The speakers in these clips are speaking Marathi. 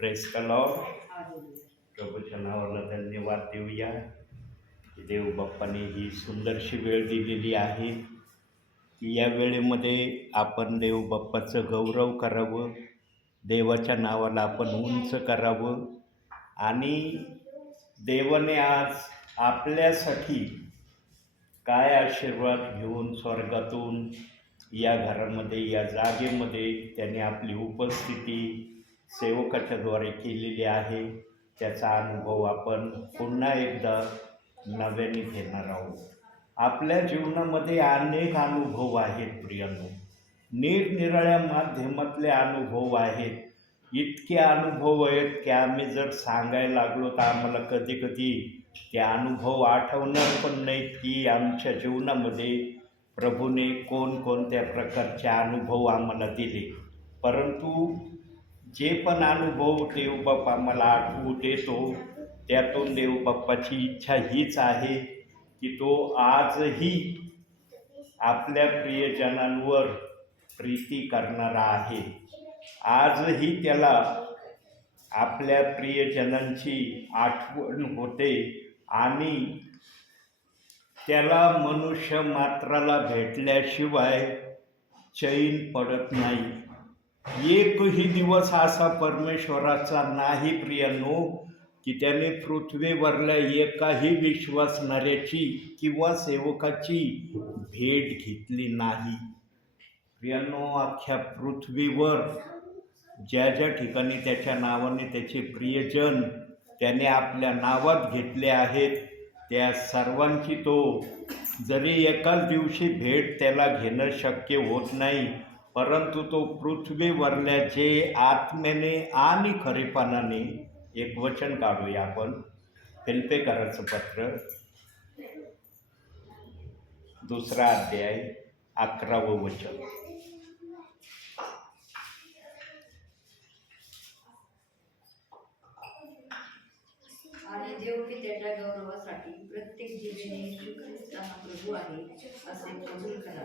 Press the Lord. प्रभूच्या नावाला धन्यवाद देऊया. देव बाप्पाने ही सुंदरशी वेळ दिलेली आहे की या वेळेमध्ये आपण देव बाप्पाचं गौरव करावं, देवाच्या नावाला आपण उंच करावं आणि देवाने आज आपल्यासाठी काय आशीर्वाद घेऊन स्वर्गातून या घरामध्ये, या जागेमध्ये त्याने आपली उपस्थिती सेवकाच्याद्वारे केलेली आहे. त्याचा अनुभव आपण पुन्हा एकदा नव्याने घेणार आहोत. आपल्या जीवनामध्ये अनेक अनुभव आहेत प्रियांनो, निरनिराळ्या माध्यमातले अनुभव आहेत. इतके अनुभव आहेत की आम्ही जर सांगायला लागलो तर आम्हाला कधी कधी ते अनुभव आठवणार पण नाहीत की आमच्या जीवनामध्ये प्रभूने कोणकोणत्या प्रकारचे अनुभव आम्हाला दिले. परंतु जे पण अनुभव देवबाप्पा आम्हाला आठवू देतो त्यातून देवबाप्पाची इच्छा हीच आहे की तो आजही आपल्या प्रियजनांवर प्रीती करणारा आहे. आजही त्याला आपल्या प्रियजनांची आठवण होते आणि त्याला मनुष्य मात्राला भेटल्याशिवाय चैन पडत नाही. एकही दिवस असा परमेश्वराचा नाही प्रियांनो की त्याने पृथ्वीवरल्या एकाही विश्वासणाऱ्याची किंवा सेवकाची भेट घेतली नाही. प्रियांनो, अख्ख्या पृथ्वीवर ज्या ज्या ठिकाणी त्याच्या नावाने त्याचे प्रियजन त्याने आपल्या नावात घेतले आहेत त्या सर्वांची तो जरी एकाच दिवशी भेट त्याला घेणं शक्य होत नाही, परंतु तो पृथ्वीवरल्या जे आत्म्याने आणि खरेपणाने, एक वचन काढूया आपण, फिलिप्पियराचं पत्र 2 अध्याय 11वं वचन. आणि देव की त्याच्या गौरवासाठी प्रत्येक जिभेने येशू ख्रिस्त हा प्रभू आहे असे कबूल करा.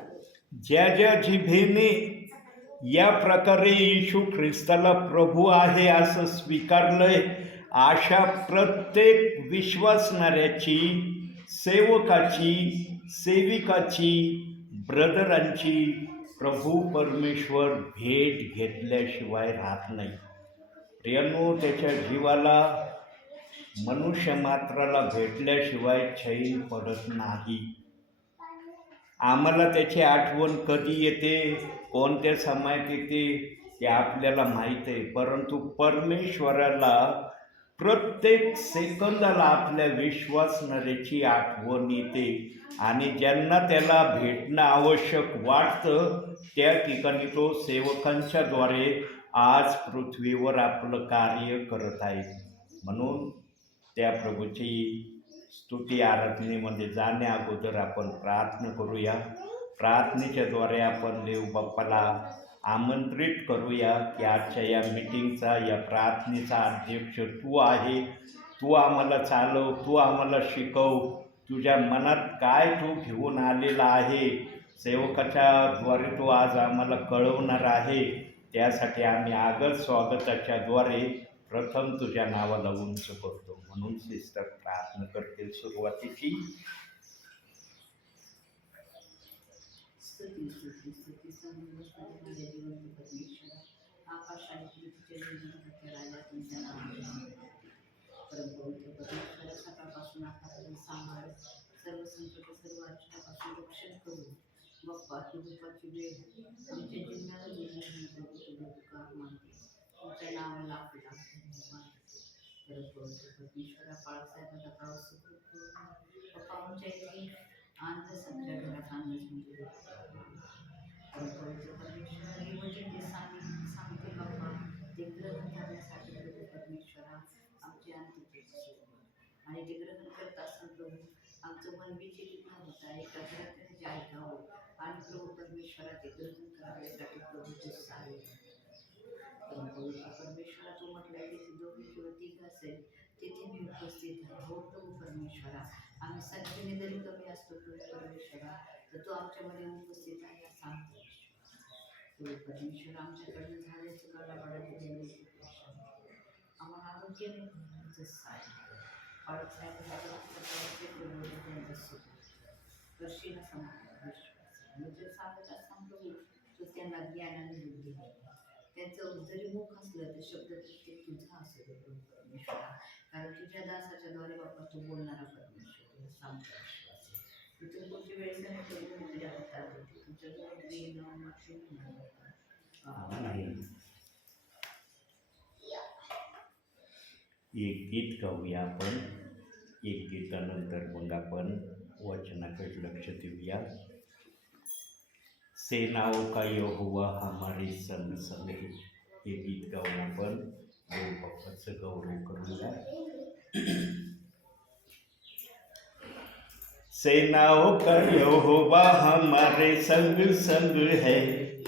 ज्या ज्या जिभेने या प्रकारे येशू ख्रिस्ताला प्रभू आहे असं स्वीकारलंय, अशा प्रत्येक विश्वासणाऱ्याची, सेवकाची, सेविकाची, ब्रदरांची प्रभू परमेश्वर भेट घेतल्याशिवाय राहत नाही. प्रियांनो, त्याच्या जीवाला मनुष्य मात्राला भेटल्याशिवाय चैन पडत नाही. आम्हाला त्याची आठवण कधी येते, कोणत्या समयात येते ते आपल्याला माहीत आहे, परंतु परमेश्वराला प्रत्येक सेकंदाला आपल्या विश्वासणाऱ्याची आठवण येते आणि ज्यांना त्याला भेटणं आवश्यक वाटतं त्या ठिकाणी तो सेवकांच्याद्वारे आज पृथ्वीवर आपलं कार्य करत आहे. म्हणून त्या प्रभूची स्तुती आराधनेमध्ये जाण्या अगोदर आपण प्रार्थना करूया. प्रार्थनेच्याद्वारे आपण देव बाप्पाला आमंत्रित करूया की आजच्या या मीटिंगचा, या प्रार्थनेचा अध्यक्ष तू आहे. तू आम्हाला चालव, तू आम्हाला शिकव, तुझ्या मनात काय तू घेऊन आलेला आहे सेवकाच्याद्वारे तू आज आम्हाला कळवणार आहे. त्यासाठी आम्ही आगत स्वागताच्याद्वारे प्रथम तुझ्या नावाला उंच करतो. म्हणून सिस्टर प्रार्थना करतील सुरुवातीची. स्तुती स्तुती स्तुती सर्व जिवंत परमेश्वरा, आकाश आणि पृथ्वीचे निर्माते राजा तुमच्या नावाने. परमपवित्र परमेश्वरा, सकाळपासून आतापर्यंत सांभाळ, सर्व संकट, सर्व अडचणीपासून रक्षण करून बाप्पा ही दुपारची वेळ तुमच्या जिल्ह्याला तुझे मानते. तुमच्या नावाला आपला धन्यवाद. परमपवित्र परमेश्वरा, बाळासाहेबांना गाव सुखरूप करून बाप्पा आमच्या इथे आनंद सगळ्या घरात आनंद म्हणजे परमपवित्र परमेश्वरा, हे वचन जे सांगते बाप्पा ते ग्रहण करण्यासाठी प्रभू परमेश्वरा आमचे अंतिम आणि ते ग्रहण करत असताना प्रभू आमचं मन विचलित न होता एका घरात जे ऐकावं आणि प्रभू परमेश्वरा ते ग्रहण करण्यासाठी प्रभू ते आहे. परमपवित्र परमेश्वरा, तू म्हटलं की दोघी किंवा तिघ असेल तिथे मी उपस्थित आहे. हो प्रभू परमेश्वरा, आम्ही संख्येने जरी कमी असतो प्रभू परमेश्वरा तर तू आमच्यामध्ये उपस्थित आहे असं सांगतो. प्रभू परमेश्वर, आमच्याकडनं झाले चुकाला वाढत केले त्यांना ज्ञानाने बुद्धी द्यावी. त्यांचं जरी मुख असलं तर शब्द प्रत्येक तुझा असू दे प्रभू परमेश्वरा, कारण तुझ्या दासाच्या द्वारे बाप्पा तू बोलणारा परमेश्वर सांगता विश्वास आहे. तू तर पुढच्या वेळेस नाही तर तुझ्या हातात होती तुझ्याजवळ येणं मागचे एक गीत गाऊया आपण. एक गीतानंतर मग आपण वचनाकडे लक्ष देऊया. सेनाओं का यहोवा हमारे संग संग है. हे गीत गाऊन आपण देव बाप्पाचं गौरव करूया. सेनाओं का यहोवा हमारे संग संग है,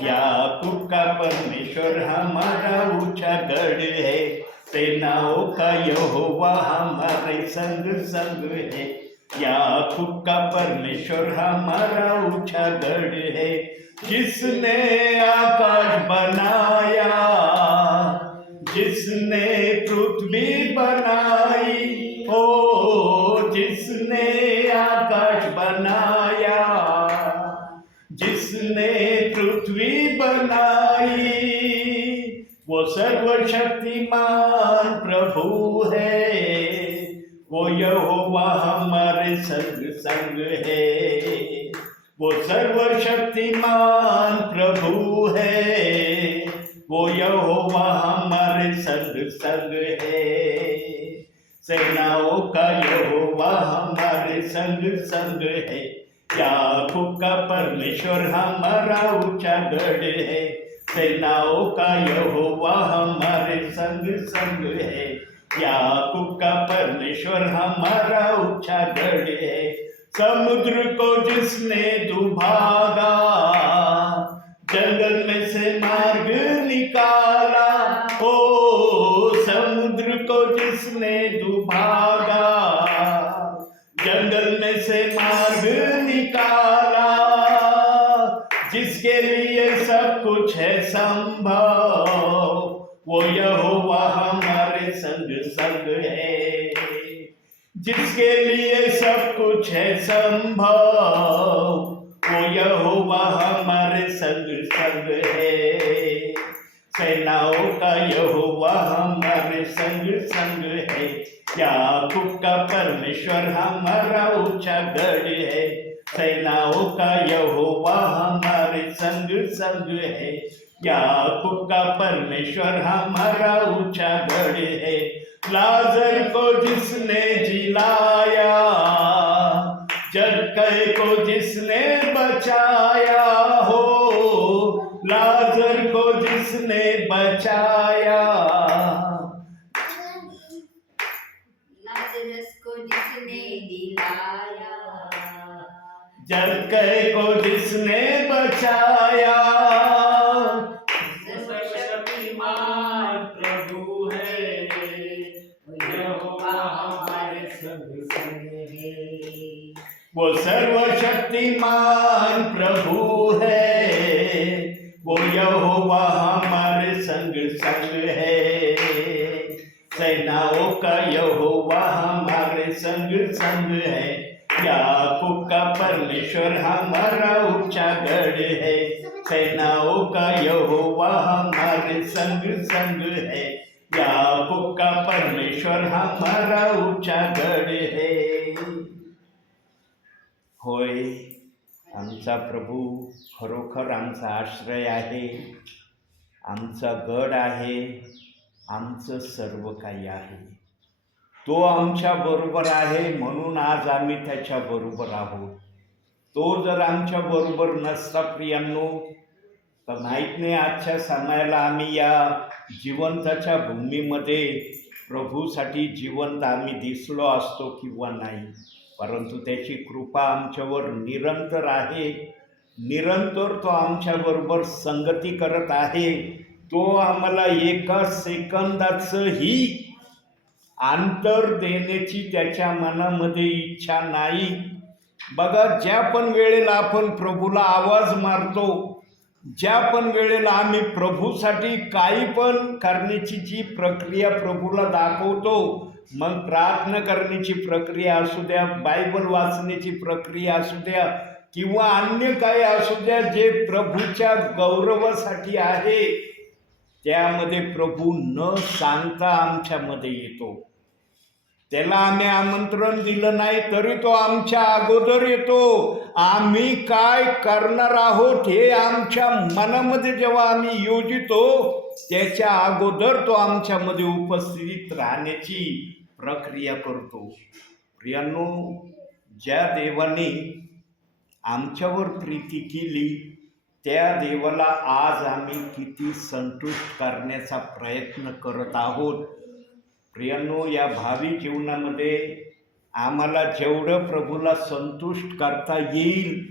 याकूब का परमेश्वर हमारा ऊंचा गढ़ है. सेनाओं का यहोवा हमारे संग संग है, याकूब का परमेश्वर हमारा ऊंचा गढ़ है. जिसने आकाश बनाया, जिसने पृथ्वी बनाई, ओ जिसने आकाश बनाया, जिसने पृथ्वी बनाई, वो सर्वशक्तिमान प्रभु है. वो यहोवा हमारे संग संग है. वो सर्वशक्तिमान प्रभु है. वो यहोवा हमारे संग संग है. सेनाओं का यहोवा हमारे संग संग है, याकूब का परमेश्वर हमारा ऊंचा गढ़ है. सेनाओं का यहोवा हमारे संग संग है, याकूब का परमेश्वर हमारा ऊंचा गढ़ है. समुद्र को जिसने दुभागा, जंगल में से मार्ग निकाला, ओ समुद्र को जिसने दुभागा, जंगल में से मार्ग निकाला, जिसके लिए सब कुछ है संभव, वो यहोवा हमारे संग संग है. जिसके लिए सब कुछ है संभव, वो यहोवा हमारे संग संग है. सेनाओं का यहोवा हमारे संग संग है, याकूब का परमेश्वर हमारा ऊंचा गढ़ है. सेनाओं का यहोवा हमारे संग संग है, याकूब का परमेश्वर हमारा ऊंचा गढ़ है. लाजर को जिसने जिलाया, जक्कई को जिसने बचाया, हो लाजर को जिसने बचाया, लाजरस को जिसने दिलाया, जक्कई को जिसने बचाया. सर्वशक्तिमान प्रभु है, यहोवा हमारे संग संग है. वो सर्वशक्तिमान प्रभु है, वो यहोवा हमारे संग संग है. सेनाओं का यहोवा हमारे संग संग है, याकूब का परमेश्वर हमारा ऊंचा गढ़ है. सेनाओं का यहोवा हमारे संग संग है, याकूब का परमेश्वर हमारा ऊंचा गढ़ है. होय, आमचा प्रभू खरोखर आमचा आश्रय आहे, आमचा गड आहे, आमचं सर्व काही आहे. तो आमच्या बरोबर आहे म्हणून आज आम्ही त्याच्या बरोबर आहोत. तो जर आमच्या बरोबर नसता प्रियांनो, तर माहीत नाही आजच्या समयाला आम्ही या जिवंताच्या भूमीमध्ये प्रभूसाठी जिवंत आम्ही दिसलो असतो किंवा नाही. परंतु त्याची कृपा आमच्यावर निरंतर आहे. निरंतर तो आमच्याबरोबर संगती करत आहे. तो आम्हाला एका सेकंदाचंही अंतर देण्याची त्याच्या मनामध्ये इच्छा नाही. बघा, ज्या पण वेळेला आपण प्रभूला आवाज मारतो ज्या पण वेळेला आम्ही प्रभूसाठी काही पण करण्याची जी प्रक्रिया प्रभूला दाखवतो, मग प्रार्थना करण्याची प्रक्रिया असू द्या, बायबल वाचण्याची प्रक्रिया असू द्या किंवा अन्य काही असू द्या, जे प्रभूच्या गौरवासाठी आहे, त्यामध्ये प्रभू न सांगता आमच्यामध्ये येतो. त्याला आम्ही आमंत्रण दिलं नाही तरी तो आमच्या अगोदर येतो. आम्ही काय करणार आहोत हे आमच्या मनामध्ये जेव्हा आम्ही योजितो, त्याच्या अगोदर तो आमच्यामध्ये उपस्थित राहण्याची प्रक्रिया करतो. प्रियांनो, ज्या देवाने आमच्यावर प्रीती केली, त्या देवाला आज आम्ही किती संतुष्ट करण्याचा प्रयत्न करत आहोत. प्रियांनो, या भावी जीवनामध्ये आम्हाला जेवढं प्रभूला संतुष्ट करता येईल,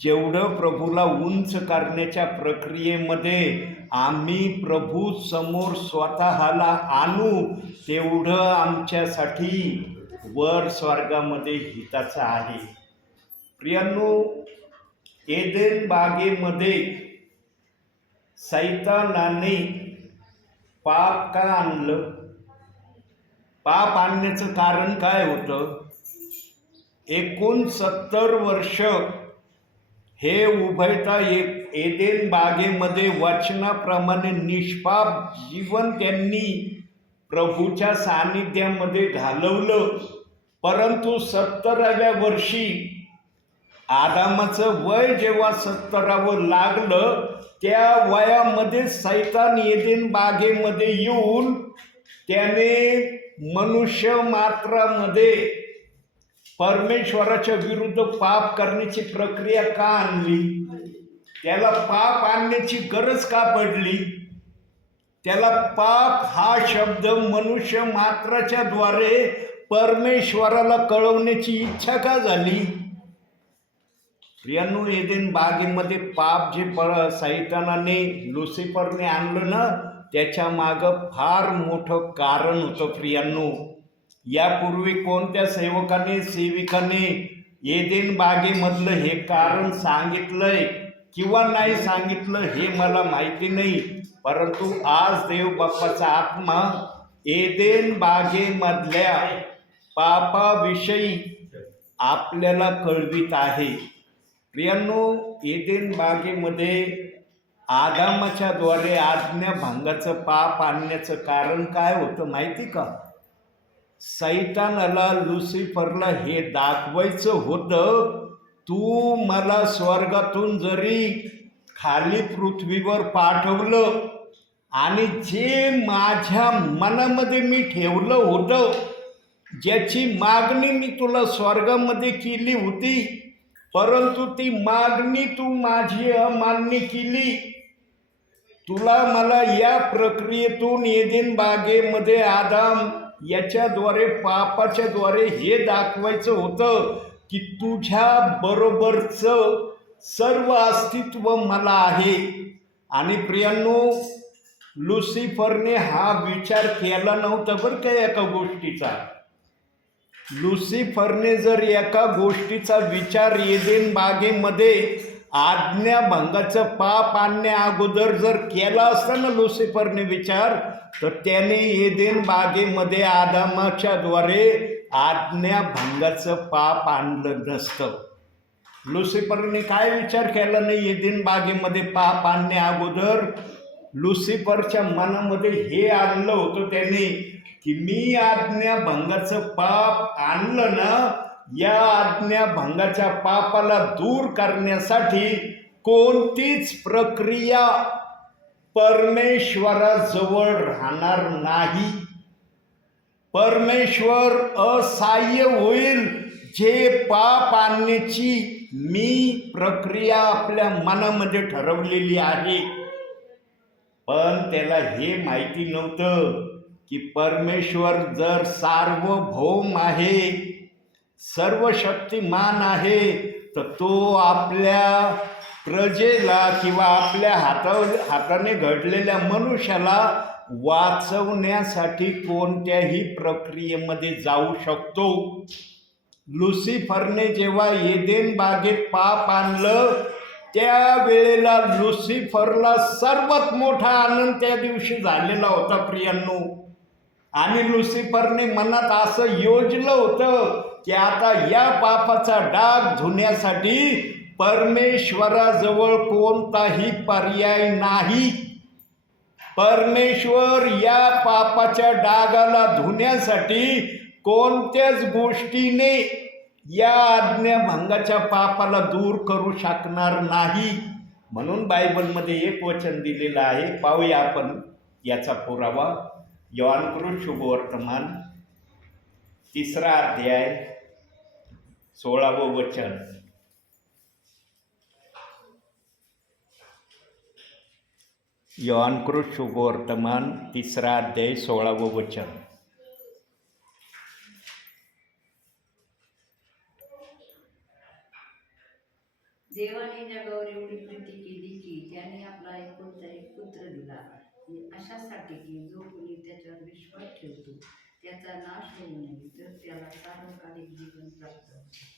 जेवढं प्रभूला उंच करण्याच्या प्रक्रियेमध्ये आम्ही प्रभू समोर स्वतःला आणू, तेवढं आमच्यासाठी वर स्वर्गामध्ये हिताचं आहे. प्रियांनो, एदेन बागेमध्ये सैतानाने पाप का आणलं? पाप आणण्याचं कारण काय होतं? 69 वर्ष हे उभयता एदेन बागेमध्ये वचनाप्रमाणे निष्पाप जीवन त्यांनी प्रभूच्या सानिध्यामध्ये घालवलं. परंतु 70व्या वर्षी आदामाचं वय जेव्हा 70वं लागलं, त्या वयामध्ये सैतान एदेन बागेमध्ये येऊन त्याने मनुष्य मात्रामध्ये परमेश्वराच्या विरुद्ध पाप करण्याची प्रक्रिया का आणली? त्याला पाप आणण्याची गरज का पडली? त्याला पाप हा शब्द मनुष्य मात्राच्या द्वारे परमेश्वराला कळवण्याची इच्छा का झाली? प्रियांनो, एदेन बागेमध्ये पाप जे सैतानाने लुसिफरने आणलं ना, त्याच्या मागं फार मोठं कारण होतं. प्रियांनो, यापूर्वी कोणत्या सेविकाने एदेन बागेमधलं हे कारण सांगितलंय किंवा नाही सांगितलं हे मला माहिती नाही, परंतु आज देव बाप्पाचा आत्मा एदेन बागेमधल्या पापाविषयी आपल्याला कळवित आहे. प्रियांनो, एदेन बागेमध्ये आदामाच्या द्वारे आज्ञाभंगाचं पाप आणण्याचं कारण काय होतं माहिती का? सैतानाला, लुसिफरला हे दाखवायचं होतं, तू मला स्वर्गातून जरी खाली पृथ्वीवर पाठवलं आणि जे माझ्या मनामध्ये मी ठेवलं होतं, ज्याची मागणी मी तुला स्वर्गामध्ये केली होती, परंतु ती मागणी तू माझी अमान्य केली. तुला मला या प्रक्रियेतून एदेन बागेमध्ये आदाम याच्याद्वारे, पापाच्या द्वारे हे दाखवायचं होतं की तुझ्या बरोबरचं सर्व अस्तित्व मला आहे. आणि प्रियांनो, लुसिफरने हा विचार केला नव्हता बरं का एका गोष्टीचा. लुसिफरने जर एका गोष्टीचा विचार एदेन बागेमध्ये आज्ञाभंगाचं पाप आणण्या अगोदर जर केला असता ना लुसिफरने विचार, तर त्याने एदेन बागेमध्ये आदामाच्या द्वारे आज्ञाभंगाचं पाप आणलं नसतं. लुसिफरने काय विचार केला नाही एदेन बागेमध्ये पाप आणण्या अगोदर? लुसिफरच्या मनामध्ये हे आणलं होतं त्याने की मी आज्ञाभंगाचं पाप आणलं ना, या आज्ञाभंगाच्या पापाला दूर करण्यासाठी कोणतीच प्रक्रिया परमेश्वराजवळ राहणार नाही. परमेश्वर असहाय्य होईल. जे पाप आणण्याची मी प्रक्रिया आपल्या मनामध्ये ठरवलेली आहे, पण त्याला हे माहिती नव्हतं की परमेश्वर जर सार्वभौम आहे, सर्व शक्तिमान आहे, तर तो आपल्या प्रजेला किंवा आपल्या हाताने घडलेल्या मनुष्याला वाचवण्यासाठी कोणत्याही प्रक्रियेमध्ये जाऊ शकतो. लुसिफरने जेव्हा एदेन बागेत पाप आणलं, त्या वेळेला लुसिफरला सर्वात मोठा आनंद त्या दिवशी झालेला होता प्रियांनो. आणि लुसिफरने मनात असं योजलं होतं की आता या पापाचा डाग धुण्यासाठी परमेश्वराजवळ कोणताही पर्याय नाही. परमेश्वर या पापाच्या डागाला धुण्यासाठी कोणत्याच गोष्टीने या आज्ञाभंगाच्या पापाला दूर करू शकणार नाही. म्हणून बायबलमध्ये एक वचन दिलेलं आहे, पाहूया आपण याचा पुरावा. योहानकृत शुभवर्तमान 3 अध्याय 16वं वचन. योहानकृत शुभवर्तमान 3 अध्याय 16वं वचन. देवाने जगावर एवढी प्रीती केली की त्याने आपला एकुलता एक पुत्र दिला, अशासाठी की जो कोणी त्याच्यावर विश्वास ठेवतो त्याचा नाश होऊ नये, तर त्याला सार्वकालिक जीवन प्राप्त होते.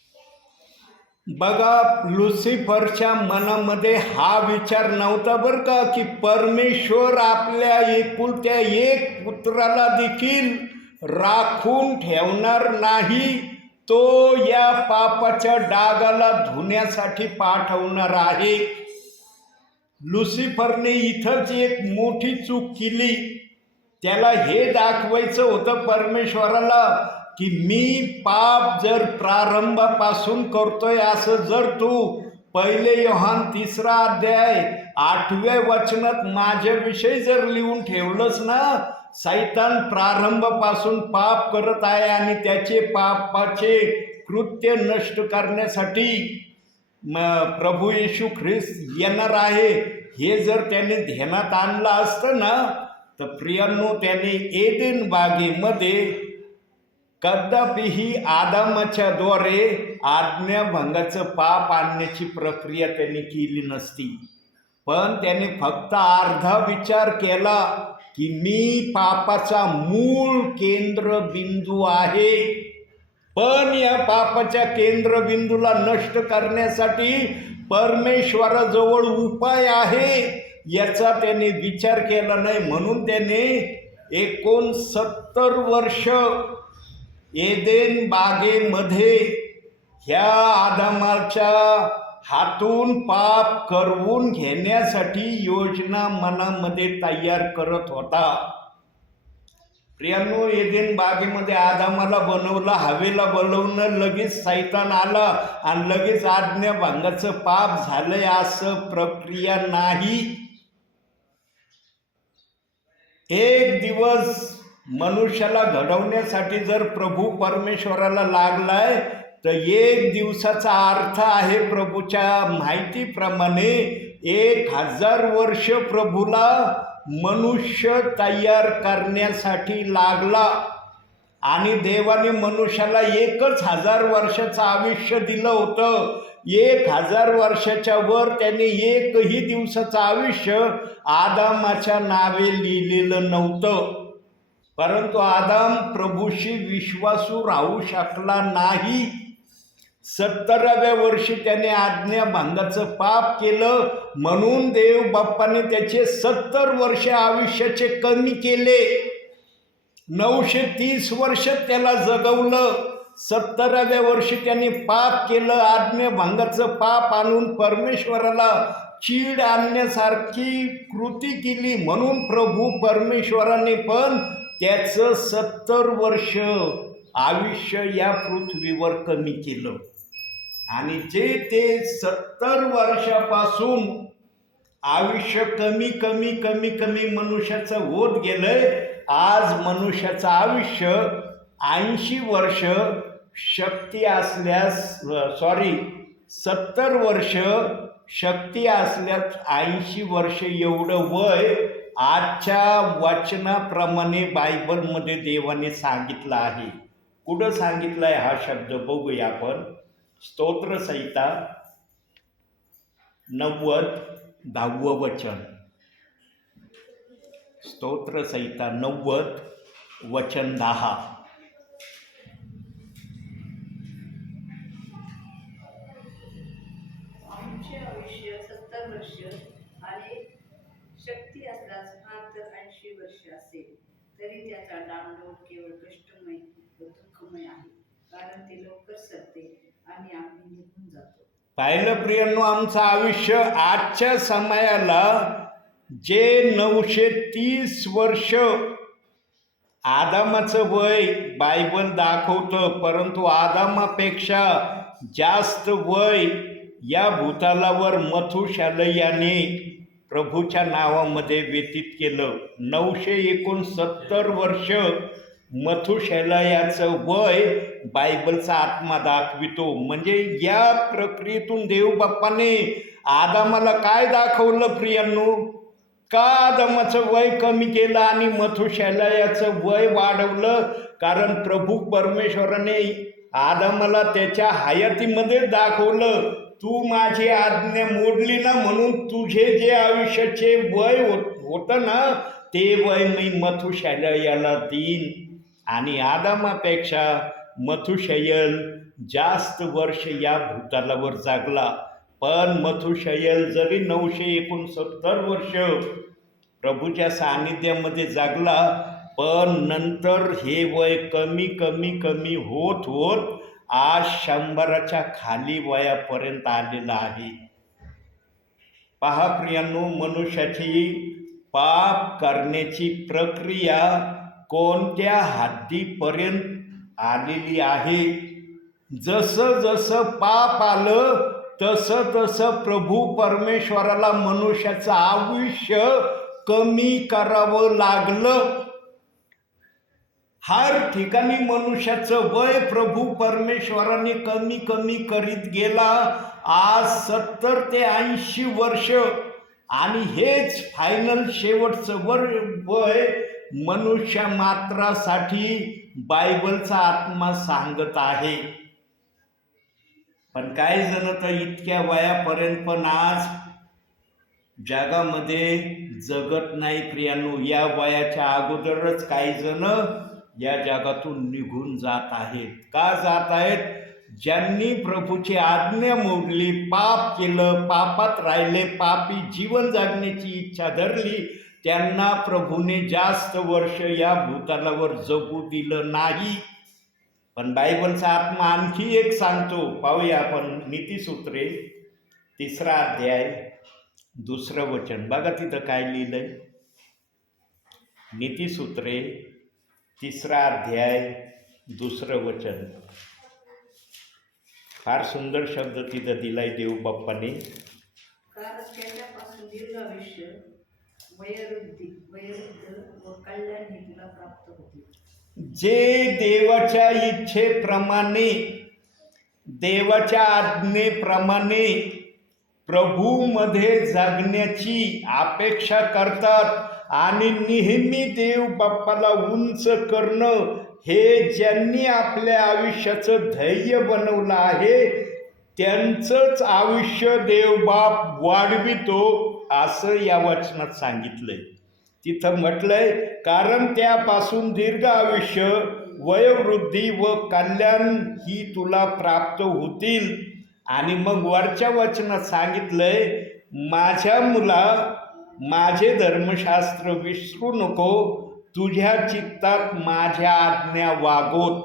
बघा, लुसिफरच्या मनामध्ये हा विचार नव्हता बरं का की परमेश्वर आपल्या एकुलत्या एक पुत्राला देखील राखून ठेवणार नाही, तो या पापाच्या डागाला धुण्यासाठी पाठवणार आहे. लुसिफरने इथंच एक मोठी चूक केली. त्याला हे दाखवायचं होतं परमेश्वराला की मी पाप जर प्रारंभापासून करतोय असं जर तू 1 योहान 3 अध्याय 8व्या वचनात माझ्याविषयी जर लिहून ठेवलंस ना, सैतान प्रारंभापासून पाप करत आहे आणि त्याचे पापाचे कृत्य नष्ट करण्यासाठी प्रभू येशू ख्रिस्त येणार आहे, हे जर त्याने ध्यानात आणलं असतं ना, तर प्रियांनो त्याने एदेन बागेमध्ये कदापिही आदामाच्या द्वारे आज्ञाभंगाचं पाप आणण्याची प्रक्रिया त्यांनी केली नसती. पण त्याने फक्त अर्धा विचार केला की मी पापाचा मूळ केंद्रबिंदू आहे. पण या पापाच्या केंद्रबिंदूला नष्ट करण्यासाठी परमेश्वराजवळ उपाय आहे याचा त्याने विचार केला नाही. म्हणून त्याने 69 वर्ष एदेन बागेमध्ये ह्या आदामाच्या हातून पाप करवून घेण्यासाठी योजना मनामध्ये तयार करत होता. प्रियांनो, एदेन बागेमध्ये आदामाला बनवलं, हवेला बनवणं, लगेच सैतान आला आणि लगेच आज्ञाभंगाचं पाप झालंय असं प्रक्रिया नाही. एक दिवस मनुष्याला घडवण्यासाठी जर प्रभू परमेश्वराला लागलाय तर 1 दिवसाचा अर्थ आहे प्रभूच्या माहितीप्रमाणे 1000 वर्ष प्रभूला मनुष्य तयार करण्यासाठी लागला. आणि देवाने मनुष्याला 1000 वर्षाचं आयुष्य दिलं होतं. 1000 वर्षाच्या वर त्याने एकही दिवसाचं आयुष्य आदामाच्या नावे लिहिलेलं नव्हतं. परंतु आदाम प्रभूशी विश्वासू राहू शकला नाही. 70व्या वर्षी त्याने आज्ञाभंगाचं पाप केलं, म्हणून देव बाप्पाने त्याचे 70 वर्ष आयुष्याचे कमी केले. 930 वर्ष त्याला जगवलं. 70व्या वर्षी त्याने पाप केलं, आज्ञाभंगाचं पाप आणून परमेश्वराला चीड आणण्यासारखी कृती केली. म्हणून प्रभू परमेश्वराने पण त्याचं 70 वर्ष आयुष्य या पृथ्वीवर कमी केलं. आणि जे ते 70 वर्षापासून आयुष्य कमी कमी कमी कमी मनुष्याचं होत गेलंय. आज मनुष्याचं आयुष्य 80 वर्ष शक्ती असल्यास 70 वर्ष शक्ती असल्यास 80 वर्ष एवढं वय आजच्या वचनाप्रमाणे बायबलमध्ये देवाने सांगितलं आहे. कुठं सांगितलं आहे हा शब्द बघूया आपण. स्तोत्रसंहिता 90 10वं वचन. स्तोत्रसंहिता 90 वचन 10. आमचे आयुष्य तरी त्याचा डाउनलोड केवळ कष्टमय व दुःखमय आहे, कारण ते लवकर सरते आणि आम्ही निघून जातो. पाहिलं प्रियांनो, आमचं आयुष्य आजच्या समयाला जे 930 वर्ष आदामाचं वय बायबल दाखवतं, परंतु आदामापेक्षा जास्त वय या भूतालावर मथुशालयाने प्रभूच्या नावामध्ये व्यतीत केलं. 969 वर्ष मथुशालयाचं वय बायबलचा आत्मा दाखवितो. म्हणजे या प्रक्रियेतून देवबाप्पाने आदामाला काय दाखवलं प्रियांनो? का आदामाचं वय कमी केलं आणि मथुशालयाचं वय वाढवलं? कारण प्रभू परमेश्वराने आदामाला त्याच्या हयातीमध्ये दाखवलं, तू माझी आज्ञा मोडली ना, म्हणून तुझे जे आयुष्याचे वय होतं ना, ते वय मी मथुशालयाला देईन. आणि आदामापेक्षा मथुशयल जास्त वर्ष या भूतलावर जागला. पण मथुशयल जरी 969 वर्ष प्रभूच्या सानिध्यामध्ये जागला, पण नंतर हे वय कमी कमी कमी होत होत आज 100च्या खाली वयापर्यंत आलेलं आहे. पहा प्रियांनो, मनुष्याची पाप करण्याची प्रक्रिया कोणत्या हद्दीपर्यंत आलेली आहे. जसं जसं पाप आलं तसं तसं प्रभू परमेश्वराला मनुष्याचं आयुष्य कमी करावं लागलं. हर ठिकाणी मनुष्याचं वय प्रभू परमेश्वराने कमी कमी करीत गेला. आज 70 ते 80 वर्ष, आणि हेच फायनल शेवटचं वय मनुष्य मात्रासाठी बायबलचा आत्मा सांगत आहे. पण काही जण तर इतक्या वयापर्यंत पण आज जगामध्ये जगत नाही प्रियांनो. या वयाच्या अगोदरच काही जण या जगातून निघून जात आहेत. का जात आहेत? ज्यांनी प्रभूची आज्ञा मोडली, पाप केलं, पापात राहिले, पापी जीवन जगण्याची इच्छा धरली, त्यांना प्रभूने जास्त वर्ष या भूतलावर जगू दिलं नाही. पण बायबलचा आत्मा आणखी एक सांगतो, पाहूया आपण. नीतिसूत्रे 3रा अध्याय 2रं वचन बघा तिथं काय लिहिलंय. नीतिसूत्रे 3रा अध्याय 2रं वचन. फार सुंदर शब्द तिथं दिलाय देवबाप्पाने. कारण त्याच्यापासून दीर्घ आयुष्य, वयोवृद्धी व कल्याण हे तुला प्राप्त होते. जे देवाच्या इच्छेप्रमाणे, देवाच्या आज्ञेप्रमाणे प्रभूमध्ये जगण्याची अपेक्षा करतात आणि नेहमी देव बाप्पाला उंच करणं, हे ज्यांनी आपल्या आयुष्याचं ध्येय बनवलं आहे त्यांचंच आयुष्य देवबाप वाढवितो, असं या वचनात सांगितलंय. तिथं म्हटलंय, कारण त्यापासून दीर्घ आयुष्य, वयोवृद्धी व कल्याण ही तुला प्राप्त होतील. आणि मग वरच्या वचनात सांगितलंय, माझ्या मुला, माझे धर्मशास्त्र विसरू नको, तुझ्या चित्तात माझ्या आज्ञा वागोत.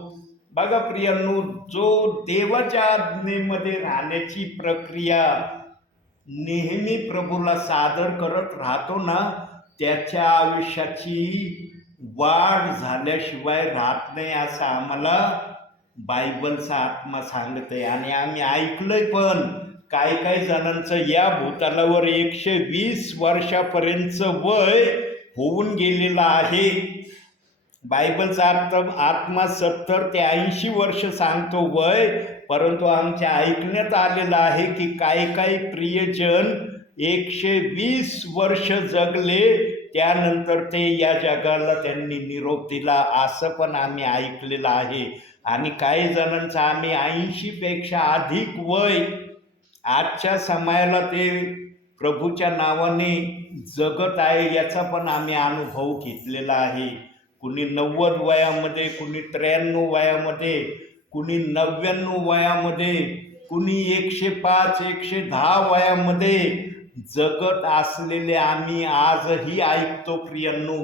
बघा प्रियांनो, जो देवाच्या आज्ञेमध्ये राहण्याची प्रक्रिया नेहमी प्रभूला सादर करत राहतो ना, त्याच्या आयुष्याची वाढ झाल्याशिवाय राहत नाही, असं आम्हाला बायबलचा आत्मा सांगतंय. आणि आम्ही ऐकलंय पण, काही काही जणांचं या भूतलावर 120 वर्षापर्यंतचं वय होऊन गेलेलं आहे. बायबलचा आत्मा 70 ते 80 वर्ष सांगतो वय, परंतु आमच्या ऐकण्यात आलेलं आहे की काही काही प्रियजन 120 वर्ष जगले, त्यानंतर ते या जगाला त्यांनी निरोप दिला, असं पण आम्ही ऐकलेलं आहे. आणि काही जणांचं आम्ही 80पेक्षा अधिक वय आजच्या समयाला ते प्रभूच्या नावाने जगत आहे, याचा पण आम्ही अनुभव घेतलेला आहे. कुणी 90 वयामध्ये, कुणी 93 वयामध्ये, कुणी 99 वयामध्ये, कुणी 105, 110 वयामध्ये जगत असलेले आम्ही आजही ऐकतो प्रियांनो.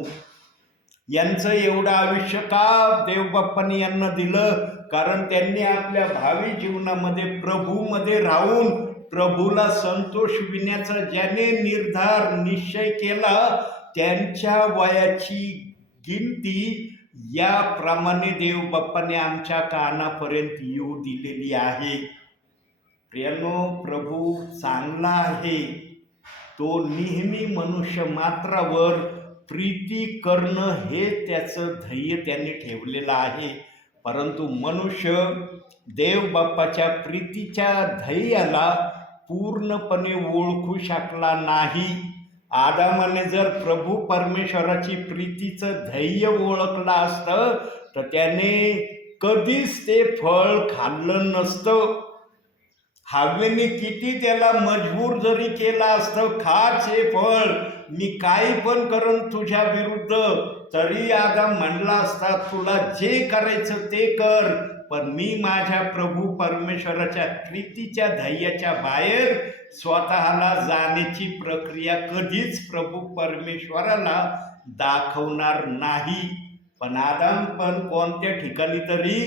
यांचं एवढं आयुष्य का देवबाप्पांनी यांना दिलं? कारण त्यांनी आपल्या भावी जीवनामध्ये प्रभूमध्ये राहून प्रभूला संतोषविण्याचा ज्याने निर्धार निश्चय केला, त्यांच्या वयाची गिनती याप्रमाणे देवबाप्पाने आमच्या कानापर्यंत येऊ दिलेली आहे. प्रियानो, प्रभू चांगला आहे. तो नेहमी मनुष्य मात्रावर प्रीती करणं हे त्याचं ध्येय त्यांनी ठेवलेलं आहे. परंतु मनुष्य देवबाप्पाच्या प्रीतीच्या ध्येयाला पूर्णपणे ओळखू शकला नाही. आदामाने जर प्रभू परमेश्वराची प्रीतीचं ध्येय ओळखलं असतं तर त्याने कधीच ते फळ खाल्लं नसतं. हव्वेने किती त्याला मजबूर जरी केला असतं, खाच हे फळ, मी काही पण करण तुझ्या विरुद्ध, तरी आदाम म्हणला असता तुला जे करायचं ते कर, पण मी माझ्या प्रभू परमेश्वराच्या प्रीतीच्या ध्येयाच्या बाहेर स्वतःला जाण्याची प्रक्रिया कधीच प्रभू परमेश्वराला दाखवणार नाही. पण आदाम पण कोणत्या ठिकाणी तरी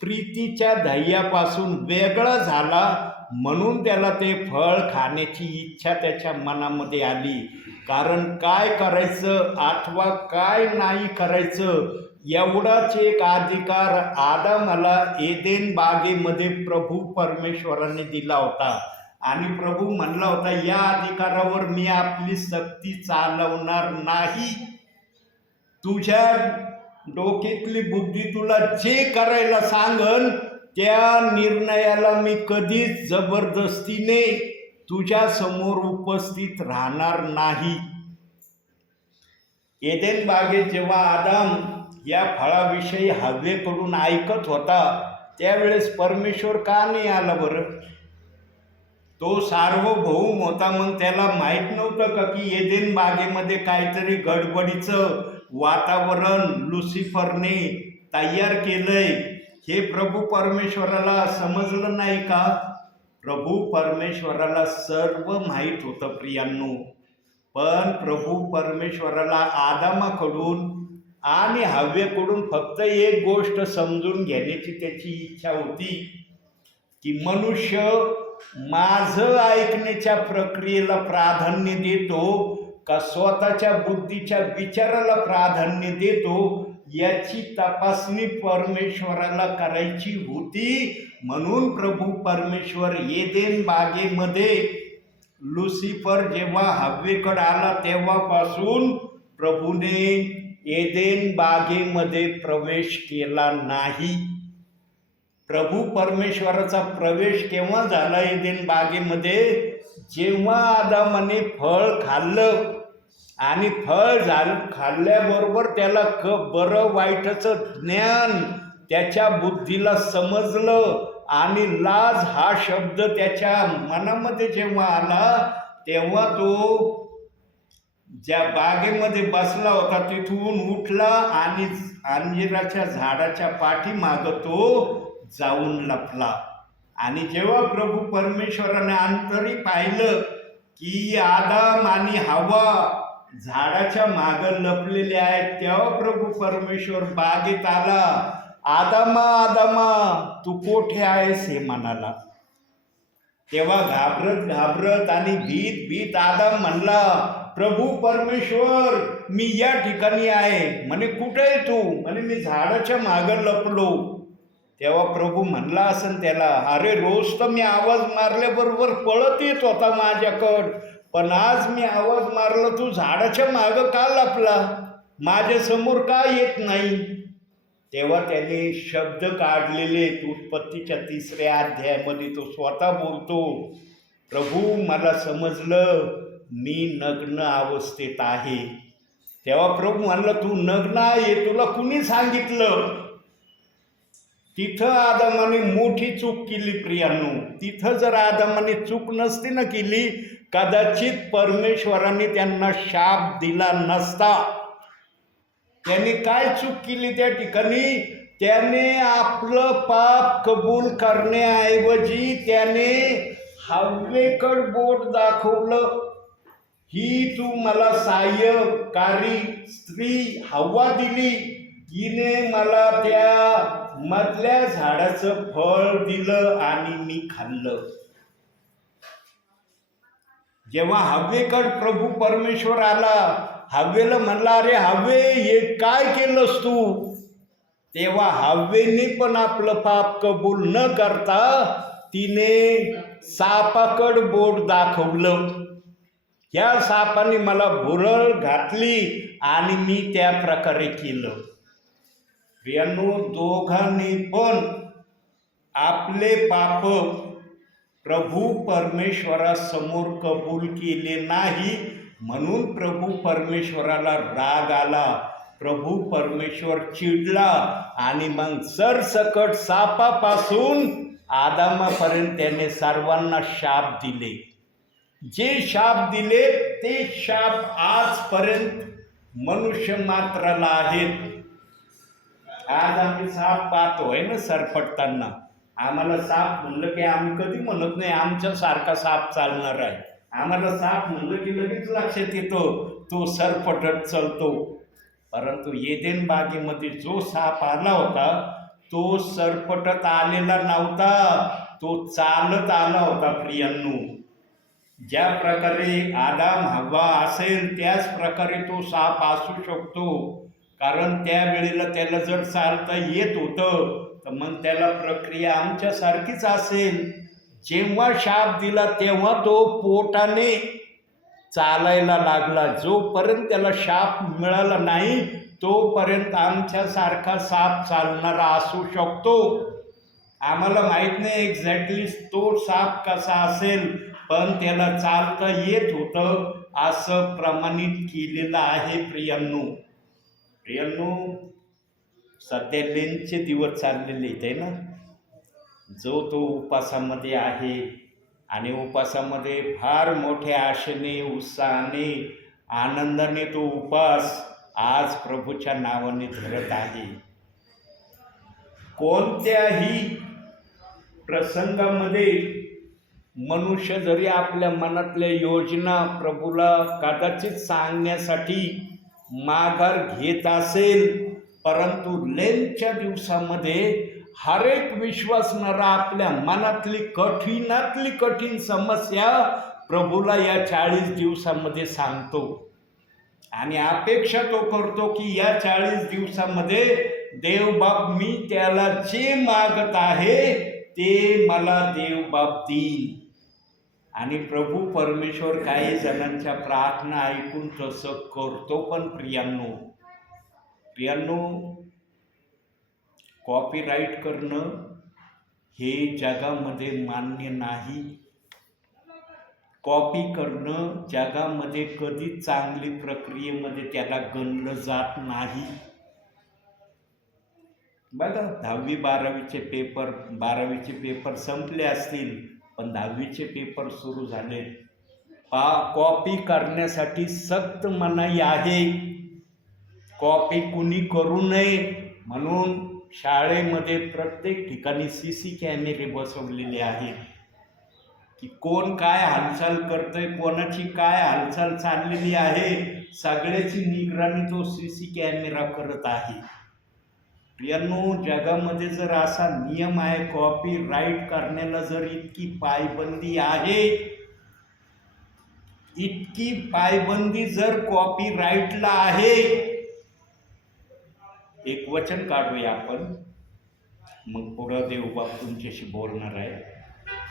प्रीतीच्या ध्येयापासून वेगळा झाला, म्हणून त्याला ते फळ खाण्याची इच्छा त्याच्या मनामध्ये आली. कारण काय करायचं अथवा काय नाही करायचं एवढाच एक अधिकार आदामाला एदेन बागेमध्ये प्रभू परमेश्वराने दिला होता. आणि प्रभू म्हणला होता, या अधिकारावर मी आपली सक्ती चालवणार नाही. तुझ्या डोक्यातली बुद्धी तुला जे करायला सांगन त्या निर्णयाला मी कधीच जबरदस्तीने तुझ्या समोर उपस्थित राहणार नाही. एदेन बागेत जेव्हा आदाम या फळाविषयी हव्वेकडून ऐकत होता त्यावेळेस परमेश्वर का नाही आला बरं? तो सार्वभौम होता, मग त्याला माहीत नव्हतं का की एदेन बागेमध्ये काहीतरी गडबडीचं वातावरण लुसिफरने तयार केलंय? हे प्रभू परमेश्वराला समजलं नाही का? प्रभू परमेश्वराला सर्व माहीत होतं प्रियांनो. पण प्रभू परमेश्वराला आदामाकडून आणि हव्वेकडून फक्त एक गोष्ट समजून घेण्याची त्याची इच्छा होती की मनुष्य माझं ऐकण्याच्या प्रक्रियेला प्राधान्य देतो का स्वतःच्या बुद्धीच्या विचाराला प्राधान्य देतो याची तपासणी परमेश्वराला करायची होती. म्हणून प्रभू परमेश्वर एदेन बागेमध्ये लुसिफर जेव्हा हव्वेकडे आला तेव्हापासून प्रभूने एदेन बागेमध्ये प्रवेश केला नाही. प्रभू परमेश्वराचा प्रवेश केव्हा झाला एदेन बागेमध्ये? जेव्हा आदामाने फळ खाल्लं आणि फळ खाल्ल्याबरोबर त्याला बरं वाईटचं ज्ञान त्याच्या बुद्धीला समजलं आणि लाज हा शब्द त्याच्या मनामध्ये जेव्हा आला तेव्हा तो ज्या बागेमध्ये बसला होता तिथून उठला आणि अंजिराच्या झाडाच्या पाठीमागं तो जाऊन लपला. आणि जेव्हा प्रभू परमेश्वराने अंतरी पाहिलं की आदाम आणि हवा झाडाच्या मागं लपलेले आहेत, तेव्हा प्रभू परमेश्वर बागेत आला. आदामा आदामा तू कोठे आहेस हे म्हणाला. तेव्हा घाबरत आणि भीत आदाम म्हणला, प्रभू परमेश्वर मी या ठिकाणी आहे. म्हणे कुठे आहे तू? म्हणे मी झाडाच्या मागं लपलो. तेव्हा प्रभू म्हणला असेल त्याला, अरे रोज तर मी आवाज मारल्याबरोबर पळत येत होता माझ्याकडं, पण आज मी आवाज मारला तू झाडाच्या मागं का लपला? माझ्यासमोर का येत नाही? तेव्हा त्याने शब्द काढलेले उत्पत्तीच्या 3ऱ्या अध्यायामध्ये तो स्वतः बोलतो, प्रभू मला समजलं मी नग्न अवस्थेत आहे. तेव्हा प्रभू म्हणला, तू नग्न आहे तुला कुणी सांगितलं? तिथं आदामाने मोठी चूक केली प्रियांनो. तिथं जर आदामाने चूक नसती ना केली कदाचित परमेश्वराने त्यांना शाप दिला नसता. त्याने काय चूक केली त्या ठिकाणी? त्याने आपलं पाप कबूल करण्याऐवजी त्याने हव्वेकडे बोट दाखवलं. ही तू मला सहाय्यकारी स्त्री हव्वा दिली, हिने मला त्या मधल्या झाडाचं फळ दिलं आणि मी खाल्लं. जेव्हा हव्वेकड प्रभू परमेश्वर आला, हव्वेला म्हणला, अरे हव्वे हे काय केलंस तू? तेव्हा हव्वेने पण आपलं पाप कबूल न करता तिने सापाकड बोट दाखवलं. या सापाने मला भुरळ घातली आणि मी त्या प्रकारे केलं. प्रियांनो, दोघांनी पण आपले पाप प्रभू परमेश्वरासमोर कबूल केले नाही, म्हणून प्रभू परमेश्वराला राग आला. प्रभू परमेश्वर चिडला आणि मग सरसकट सापापासून आदामापर्यंत त्याने सर्वांना शाप दिले. जे शाप दिले ते शाप आजपर्यंत मनुष्य मात्राला आहेत. आज आम्ही साप पाहतोय ना सरपटताना, आम्हाला साप म्हणलं की आम्ही कधी म्हणत नाही आमच्यासारखा साप चालणार आहे. आम्हाला साप म्हणलं की लगेच लक्षात येतो तो सरपटत चालतो. परंतु एदेन बागेमध्ये जो साप आला होता तो सरपटत आलेला नव्हता, तो चालत आला होता. प्रियांनो, ज्या प्रकारे आदाम हव्वा असेल त्याच प्रकारे तो साप असू शकतो. कारण त्यावेळेला त्याला जर चालता येत होतं तर मग त्याला प्रक्रिया आमच्यासारखीच असेल. जेव्हा शाप दिला तेव्हा तो पोटाने चालायला लागला. जोपर्यंत त्याला शाप मिळाला नाही तोपर्यंत आमच्यासारखा साप चालणारा असू शकतो. आम्हाला माहीत नाही एक्झॅक्टली तो साप कसा असेल, पण त्याला चालता येत होतं असं प्रमाणित केलेलं आहे. प्रियांनो, सध्या लेनचे दिवस चाललेले आहेत ना. जो तो उपासामध्ये आहे आणि उपासामध्ये फार मोठ्या आशेने, उत्साहाने, आनंदाने तो उपास आज प्रभूच्या नावाने धरत आहे. कोणत्याही प्रसंगामध्ये मनुष्य जरी आपल्या मनातल्या योजना प्रभूला कदाचित सांगण्यासाठी माघार घेत असेल, परंतु लेनच्या दिवसामध्ये हर एक विश्वासणारा आपल्या मनातली कठीणातली कठीण समस्या प्रभूला या 40 दिवसामध्ये सांगतो आणि अपेक्षा तो करतो की या 40 दिवसामध्ये देवबाप मी त्याला जे मागत आहे ते मला देवबाप देईल. आणि प्रभू परमेश्वर काही जणांच्या प्रार्थना ऐकून तसं करतो. पण प्रियांनो, कॉपीराईट करणं हे जगामध्ये मान्य नाही. कॉपी करणं जगामध्ये कधी चांगली प्रक्रियेमध्ये त्याला गणलं जात नाही. बघा, 10वी 12वीचे पेपर संपले असतील, पण 10वीचे पेपर सुरू झाले. कॉपी करण्यासाठी सक्त मनाई आहे. कॉपी कुणी करू नये म्हणून शाळेमध्ये प्रत्येक ठिकाणी CC कॅमेरे बसवलेले आहेत की कोण काय हालचाल करतोय, कोणाची काय हालचाल चाललेली आहे, सगळ्याची निगराणी तो CC कॅमेरा करत आहे. प्रियांनो, जगामध्ये जर असा नियम आहे, कॉपी राईट करण्याला जर इतकी पायबंदी आहे, इतकी पायबंदी जर कॉपी राईटला आहे, एक वचन काढूया आपण, मग पुढं देवबाप तुमच्याशी बोलणार आहे.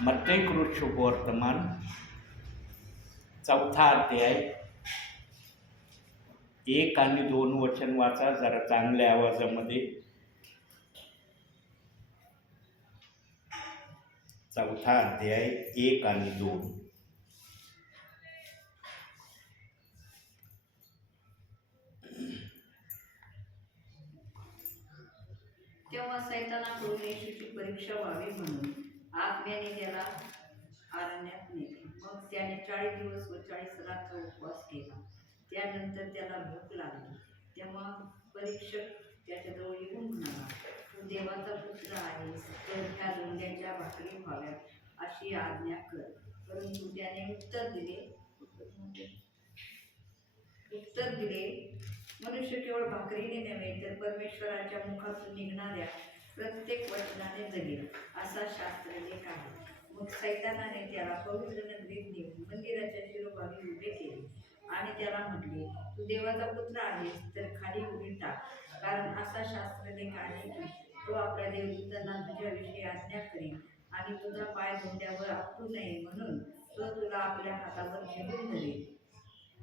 मत्तई शुभवर्तमान 4था अध्याय 1 आणि 2 वचन वाचा जरा चांगल्या आवाजामध्ये. 4था अध्याय 1 आणि 2. तेव्हा सैतानाकडून येशूची परीक्षा व्हावी म्हणून आत्म्याने त्याला अरण्यात नेले. मग त्याने 40 दिवस व 40 रात्र उपवास केला. त्यानंतर त्याला भूक लागली. तेव्हा परीक्षक त्याच्याजवळ येऊन म्हणाला, तू देवाचा पुत्र आहेस तर ह्या लोंढ्याच्या भाकरी व्हाव्यात अशी आज्ञा कर. परंतु त्याने उत्तर दिले, उत्तर दिले, मनुष्य केवळ भाकरीने नव्हे तर परमेश्वराच्या मुखातून निघणाऱ्या प्रत्येक वचनाने जगेल असा शास्त्रलेख आहे. मग सैतानाने त्याला पवित्र नगरीत नेऊन मंदिराच्या शिरोभागी उभे केले आणि त्याला म्हटले, तू देवाचा पुत्र आहेस तर खाली उडी टाक, कारण असा शास्त्रलेख आहे की तो आपल्या देवदूतांना तुझ्याविषयी आज्ञा करील आणि तुझा पाय धोंड्यावर आपटू नये म्हणून तो तुला आपल्या हातावर झेलून धरेल.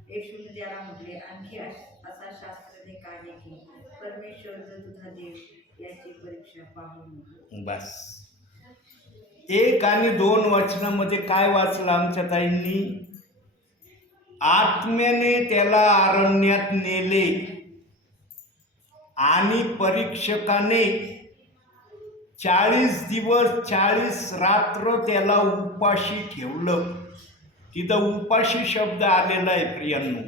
येशूने त्याला म्हटले, आणखी असा शास्त्रलेख आहे की परमेश्वर जर तुझा देव याची परीक्षा पाहू नको. बस 1 आणि 2 वचनामध्ये काय वाचलं आमच्या ताईंनी? आत्म्याने त्याला अरण्यात नेले आणि परीक्षकाने 40 दिवस 40 रात्र त्याला उपाशी ठेवलं. तिथं उपाशी शब्द आलेला आहे प्रियांनो.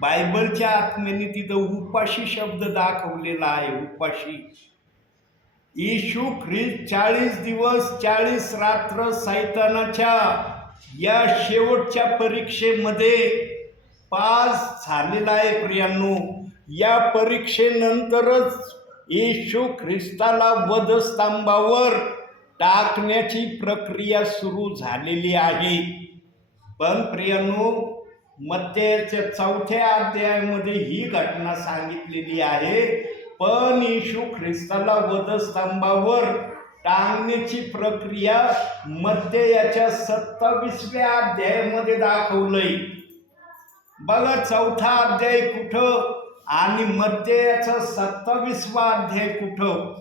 बायबलच्या आत्म्याने तिथं उपाशी शब्द दाखवलेला आहे. उपाशी. येशू ख्रिस्त 40 दिवस 40 रात्र सैतानाच्या या शेवटच्या परीक्षेमध्ये पास झालेला आहे प्रियांनो. या परीक्षेनंतरच येशू ख्रिस्ताला वधस्तंभावर टाकण्याची प्रक्रिया सुरू झालेली आहे. पण प्रियांनो, मत्तेच्या 4थ्या अध्यायामध्ये ही घटना सांगितलेली आहे. पण येशू ख्रिस्ताला वधस्तंभावर टांगण्याची प्रक्रिया मत्तेच्या 27व्या अध्यायामध्ये दाखवलंय. बघा 4था अध्याय कुठं आणि मत्तेचा 27वा अध्याय कुठं.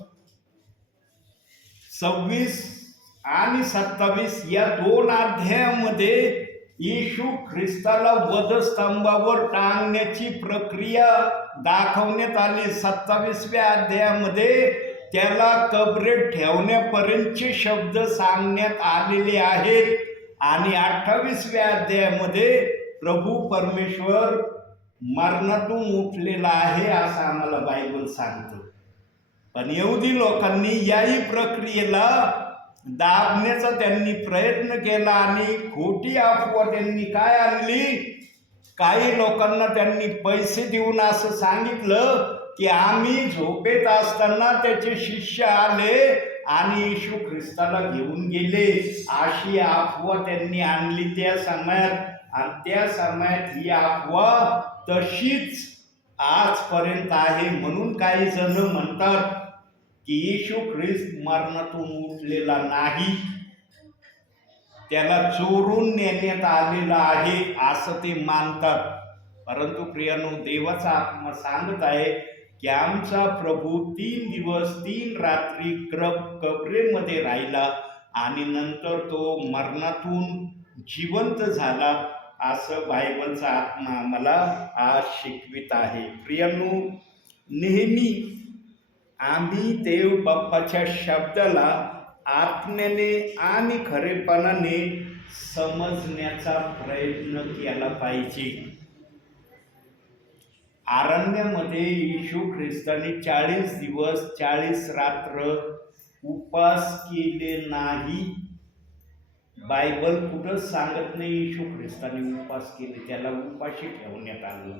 26 आणि 27 या 2 अध्यायामध्ये येशू ख्रिस्ताला वधस्तंभावर टांगण्याची प्रक्रिया दाखवण्यात आली. 27व्या अध्यायामध्ये त्याला कबरेत ठेवण्यापर्यंतचे शब्द सांगण्यात आलेले आहेत आणि 28व्या अध्यायामध्ये प्रभू परमेश्वर मरणातून उठलेला आहे असं आम्हाला बायबल सांगतं. पण यहुदी लोकांनी याही प्रक्रियेला दाबण्याचा त्यांनी प्रयत्न केला आणि खोटी अफवा त्यांनी काय आणली. काही लोकांना त्यांनी पैसे देऊन असं सांगितलं की आम्ही झोपेत असताना त्याचे शिष्य आले आणि येशू ख्रिस्ताला घेऊन गेले, अशी अफवा त्यांनी आणली त्या समयात. आणि त्या समयात ही अफवा तशीच आजपर्यंत आहे. म्हणून काही जण म्हणतात की येशू ख्रिस्त मरणातून उठलेला नाही, त्याला चोरून नेण्यात आलेला आहे असं ते मानतात. परंतु प्रियानो, देवाचा आत्मा सांगत आहे की आमचा प्रभू 3 दिवस 3 रात्री कबरेमध्ये राहिला आणि नंतर तो मरणातून जिवंत झाला असं बायबलचा आत्मा आम्हाला आज शिकवित आहे. प्रियांनो, नेहमी आम्ही देव बाप्पाच्या शब्दाला आत्म्याने आणि खरेपणाने समजण्याचा प्रयत्न केला पाहिजे. अरण्यामध्ये येशू ख्रिस्ताने 40 दिवस 40 रात्र उपवास केले नाही. बायबल कुठंच सांगत नाही येशू ख्रिस्ताने उपवास केले, त्याला उपाशी ठेवण्यात आलं.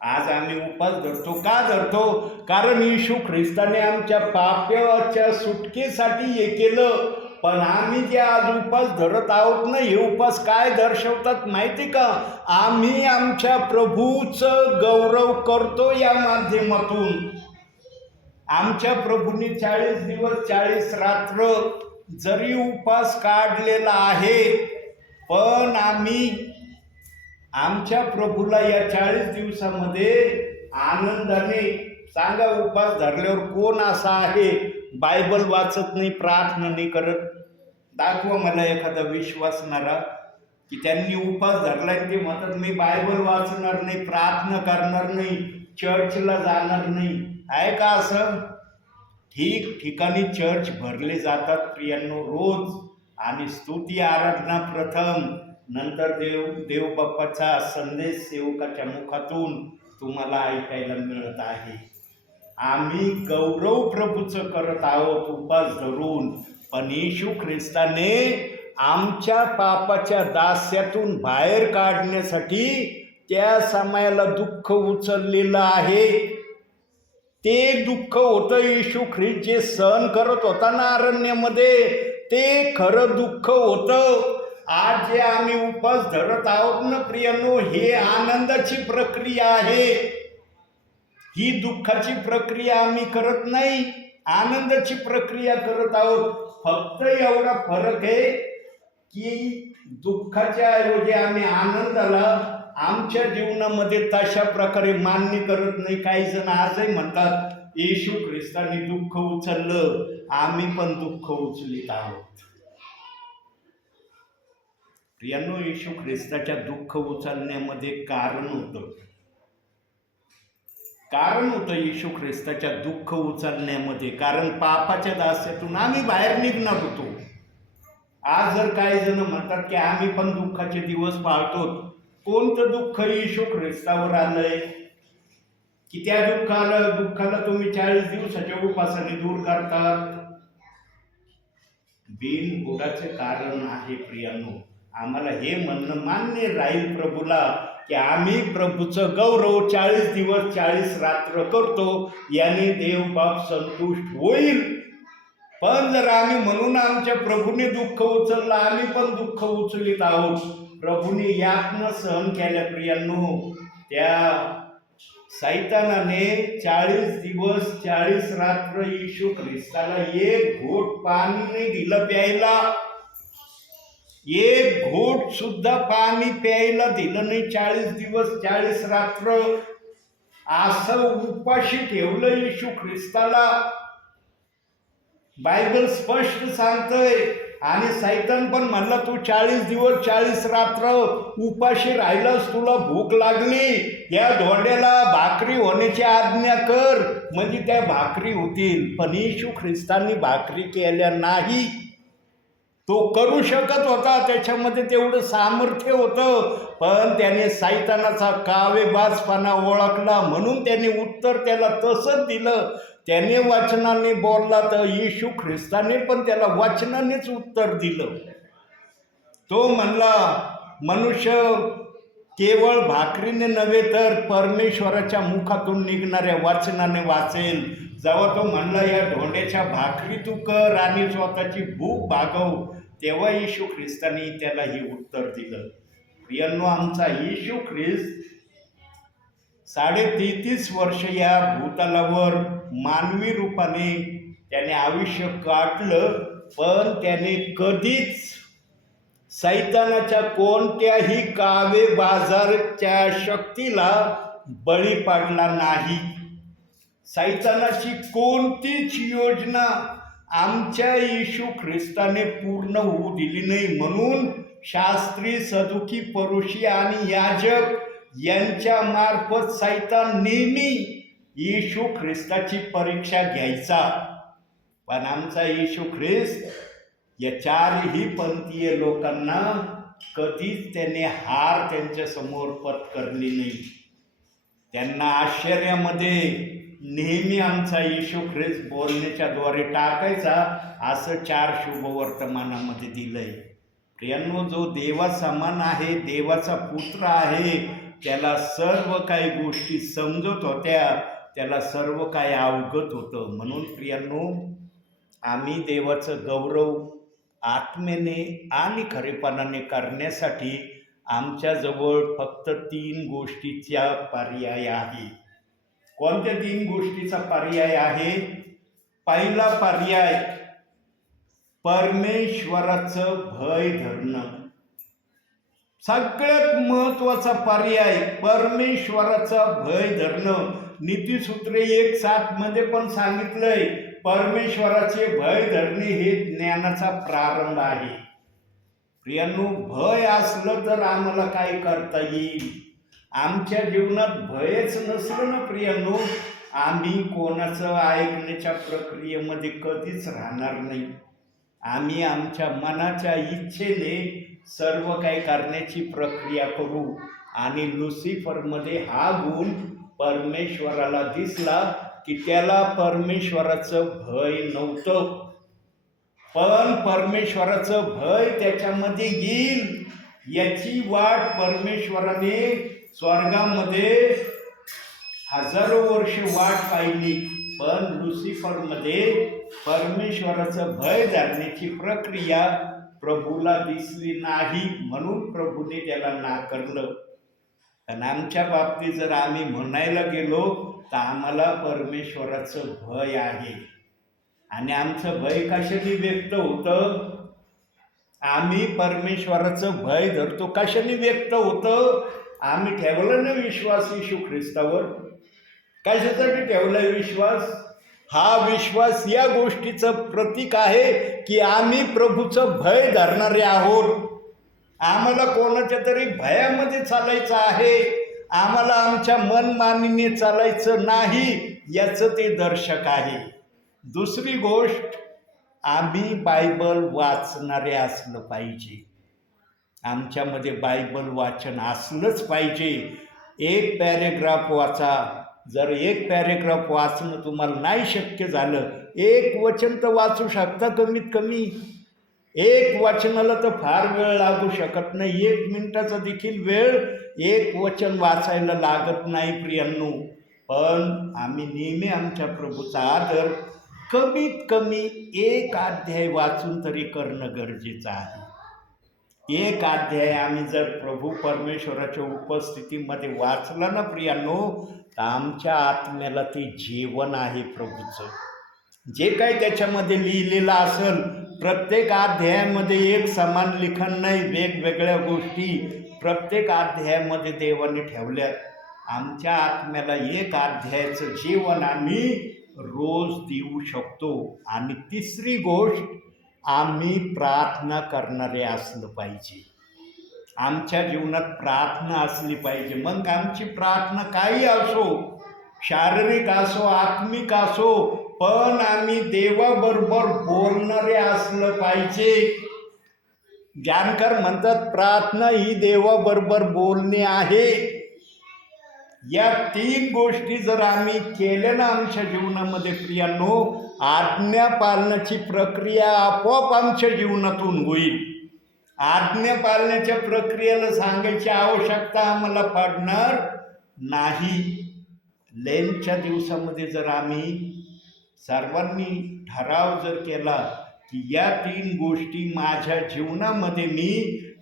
आज आम्ही उपवास धरतो. का धरतो? कारण येशू ख्रिस्ताने आमच्या पापाच्या सुटकेसाठी हे केलं. पण आम्ही जे आज उपवास धरत आहोत ना, हे उपवास काय दर्शवतात माहिती का? आम्ही आमच्या प्रभूचं गौरव करतो या माध्यमातून. आमच्या प्रभूंनी 40 दिवस 40 रात्र जरी उपवास काढलेला आहे, पण आम्ही आमच्या प्रभूला या 40 दिवसामध्ये आनंदाने, सांगा उपवास धरल्यावर कोण असा आहे बायबल वाचत नाही, प्रार्थना नाही करत? दाखवा मला एखादा विश्वासणारा की त्यांनी उपवास धरलाय ते म्हणतात मी बायबल वाचणार नाही, प्रार्थना करणार नाही, चर्चला जाणार नाही. आहे का असं? ठिकठिकाणी चर्च भरले जातात प्रियांनो रोज, आणि स्तुती आराधना प्रथम, नंतर देव बाप्पाचा संदेश सेवकाच्या मुखातून तुम्हाला ऐकायला मिळत आहे. आम्ही गौरव प्रभूचं करत आहोत उपवास धरून. पण येशू ख्रिस्ताने आमच्या पापाच्या दास्यातून बाहेर काढण्यासाठी त्या समयाला दुःख उचललेलं आहे. ते दुःख होतं येशू ख्रिस्त जे सहन करत होता ना अरण्यामध्ये, ते खरं दुःख होतं. आज जे आम्ही उपास धरत आहोत ना प्रियांनो, हे आनंदाची प्रक्रिया आहे. ही दुःखाची प्रक्रिया आम्ही करत नाही, आनंदाची प्रक्रिया करत आहोत. फक्त एवढा फरक आहे की दुःखाच्या ऐवजी आम्ही आनंदाला आमच्या जीवनामध्ये तशा प्रकारे मान्य करत नाही. काही जण आजही म्हणतात येशू ख्रिस्ताने दुःख उचललं, आम्ही पण दुःख उचलीत आहोत. प्रियांनो, येशू ख्रिस्ताच्या दुःख उचलण्यामध्ये कारण होतं येशू ख्रिस्ताच्या दुःख उचलण्यामध्ये. कारण पापाच्या दास्यातून आम्ही बाहेर निघणार होतो. आज जर काही जण म्हणतात की आम्ही पण दुःखाचे दिवस पाळतो, कोणतं दुःख येशू ख्रिस्तावर आलंय की त्या दुःखाला तुम्ही 40 दिवसाच्या उपासाने दूर करतात? बिनबुडाचे कारण आहे प्रियांनो. आम्हाला हे म्हणणं मान्य राहील प्रभूला की आम्ही प्रभूचं गौरव 40 दिवस 40 रात्र करतो, याने देव बाप संतुष्ट होईल. पण जर आम्ही म्हणून आमच्या प्रभूने दुःख उचललं, आम्ही पण दुःख उचलीत आहोत. प्रभूने यातना सहन केल्या प्रियांनो. त्या सैतानाने 40 दिवस 40 रात्र येशू ख्रिस्ताला एक घोट पाणी नाही दिलं प्यायला. एक घोट सुद्धा पाणी प्यायला दिलं नाही. 40 दिवस 40 रात्र असं उपाशी ठेवलं येशू ख्रिस्ताला. बायबल स्पष्ट सांगतंय. आणि सैतान पण म्हणला, तू 40 दिवस 40 रात्र उपाशी राहिलास, तुला भूक लागली, या धोंड्याला भाकरी होण्याची आज्ञा कर, म्हणजे त्या भाकरी होतील. पण येशू ख्रिस्तांनी भाकरी केल्या नाही. तो करू शकत होता, त्याच्यामध्ये तेवढं सामर्थ्य होतं, पण त्याने सैतानाचा कावेबाजपणा ओळखला, म्हणून त्याने उत्तर त्याला तसंच दिलं. त्याने वचनाने बोलला तर येशू ख्रिस्ताने पण त्याला वचनानेच उत्तर दिलं. तो म्हणला, मनुष्य केवळ भाकरीने नव्हे तर परमेश्वराच्या मुखातून निघणाऱ्या वचनाने वाचेल. जेव्हा तो म्हणला या ढोंड्याच्या भाकरी तू कर आणि स्वतःची भूक भागव, तेव्हा येशू ख्रिस्ताने त्याला हे उत्तर दिलं. प्रियांनो, आमचा येशू ख्रिस्त 33.5 वर्ष या भूतलावर मानवी रूपाने त्याने आयुष्य काढलं, पण त्याने कधीच सैतानाच्या कोणत्याही कावे बाजारच्या शक्तीला बळी पडला नाही. सैतानाची कोणतीच योजना आमच्या येशू ख्रिस्ताने पूर्ण होऊ दिली नाही. म्हणून शास्त्री, सदुकी, परुषी आणि याजक यांच्या मार्फत सैतान नेहमी येशू ख्रिस्ताची परीक्षा घ्यायचा. पण आमचा येशू ख्रिस्त या 4ही पंथीय लोकांना कधीच त्याने हार त्यांच्या समोर पत्करली नाही. त्यांना आश्चर्यामध्ये नेहमी आमचा येशू ख्रिस्त बोलण्याच्या द्वारे टाकायचा, असं 4 शुभवर्तमानामध्ये दिलंय. प्रियांनो, जो देवा समान आहे, देवाचा पुत्र आहे, त्याला सर्व काही गोष्टी समजत होत्या, त्याला सर्व काही अवगत होतं. म्हणून प्रियांनो, आम्ही देवाचं गौरव आत्मेने आणि खरेपणाने करण्यासाठी आमच्याजवळ फक्त 3 गोष्टीचा पर्याय आहे. कोणत्या 3 गोष्टीचा पर्याय आहे? पहिला पर्याय, परमेश्वराचं भय धरणं. सगळ्यात महत्वाचा पर्याय परमेश्वराचा भय धरणं. नीतिसूत्रे 1:7 मध्ये पण सांगितलंय, परमेश्वराचे भय धरणे हे ज्ञानाचा प्रारंभ आहे. प्रियांनो, भय असलं तर आम्हाला काय करता येईल. आमच्या जीवनात भयच नसलं ना प्रियांनो, आम्ही कोणाचं ऐकण्याच्या प्रक्रियेमध्ये कधीच राहणार नाही. आम्ही आमच्या मनाच्या इच्छेने सर्व काही करण्याची प्रक्रिया करू. आणि लुसिफरमध्ये हा गुण परमेश्वराला दिसला की त्याला परमेश्वराचं भय नव्हतं, पण परमेश्वराचं भय त्याच्यामध्ये येईल याची वाट परमेश्वराने स्वर्गामध्ये हजारो वर्ष वाट पाहिली, पण लुसिफरमध्ये परमेश्वराचं भय धरण्याची प्रक्रिया प्रभूला दिसली नाही, म्हणून प्रभूने त्याला नाकारलं. आणि आमच्या बाबतीत जर आम्ही म्हणायला गेलो तर आम्हाला परमेश्वराचं भय आहे. आणि आमचं भय कशाने व्यक्त होतं? आम्ही परमेश्वराचं भय धरतो कशाने व्यक्त होतं? आम्ही ठेवला ना विश्वास येशू ख्रिस्तावर. कशासाठी ठेवलाय विश्वास? हा विश्वास या गोष्टीचं प्रतीक आहे की आम्ही प्रभूचं भय धरणारे आहोत. आम्हाला कोणाच्या तरी भयामध्ये चालायचं आहे, आम्हाला आमच्या मनमानीने चालायचं नाही, याचं ते दर्शक आहे. दुसरी गोष्ट, आम्ही बायबल वाचणारे असलं पाहिजे. आमच्यामध्ये बायबल वाचन असलंच पाहिजे. एक पॅरेग्राफ वाचा. जर एक पॅरेग्राफ वाचणं तुम्हाला नाही शक्य झालं, एक वचन तर वाचू शकता कमीत कमी. एक वचनाला तर फार वेळ लागू शकत नाही. 1 मिनिटाचा देखील वेळ एक वचन वाचायला लागत नाही प्रियांनो. पण आम्ही नेहमी आमच्या प्रभूचा आदर कमीत कमी एक अध्याय वाचून तरी करणं गरजेचं आहे. एक अध्याय आम्ही जर प्रभू परमेश्वराच्या उपस्थितीमध्ये वाचला ना प्रियांनो, तर आमच्या आत्म्याला ते जेवण आहे प्रभूचं. जे काही त्याच्यामध्ये लिहिलेलं असेल, प्रत्येक अध्यायामध्ये एक समान लिखाण नाही, वेगवेगळ्या गोष्टी प्रत्येक अध्यायामध्ये देवाने ठेवल्यात. आमच्या आत्म्याला एक अध्यायाचं जेवण आम्ही रोज देऊ शकतो. आणि तिसरी गोष्ट, आम्ही प्रार्थना करणारे असलं पाहिजे. आमच्या जीवनात प्रार्थना असली पाहिजे. मग आमची प्रार्थना काही असो, शारीरिक असो, आत्मिक असो, पण आम्ही देवाबरोबर बोलणारे असलं पाहिजे. जाणकार म्हणतात प्रार्थना ही देवाबरोबर बोलणे आहे. या 3 गोष्टी जर आम्ही केल्या ना आमच्या जीवनामध्ये प्रियांनो, आज्ञा पालनाची प्रक्रिया आपोआप आमच्या जीवनातून होईल. आज्ञा पालनाच्या प्रक्रियेला सांगायची आवश्यकता आम्हाला पडणार नाही. लेनच्या दिवसामध्ये जर आम्ही सर्वांनी ठराव जर केला की या 3 गोष्टी माझ्या जीवनामध्ये मी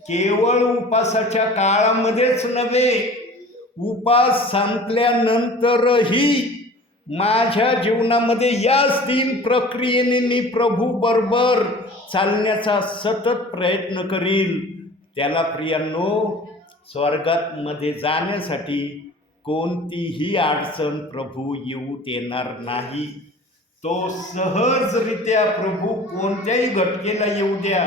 केवळ उपासाच्या काळामध्येच नव्हे, उपास संपल्यानंतरही माझ्या जीवनामध्ये याच 3 प्रक्रियेने मी प्रभू बरोबर चालण्याचा सतत प्रयत्न करील, त्याला प्रियांनो स्वर्गात मध्ये जाण्यासाठी कोणतीही अडचण प्रभू येऊ देणार नाही. तो सहजरित्या प्रभू कोणत्याही घटकेला येऊ द्या,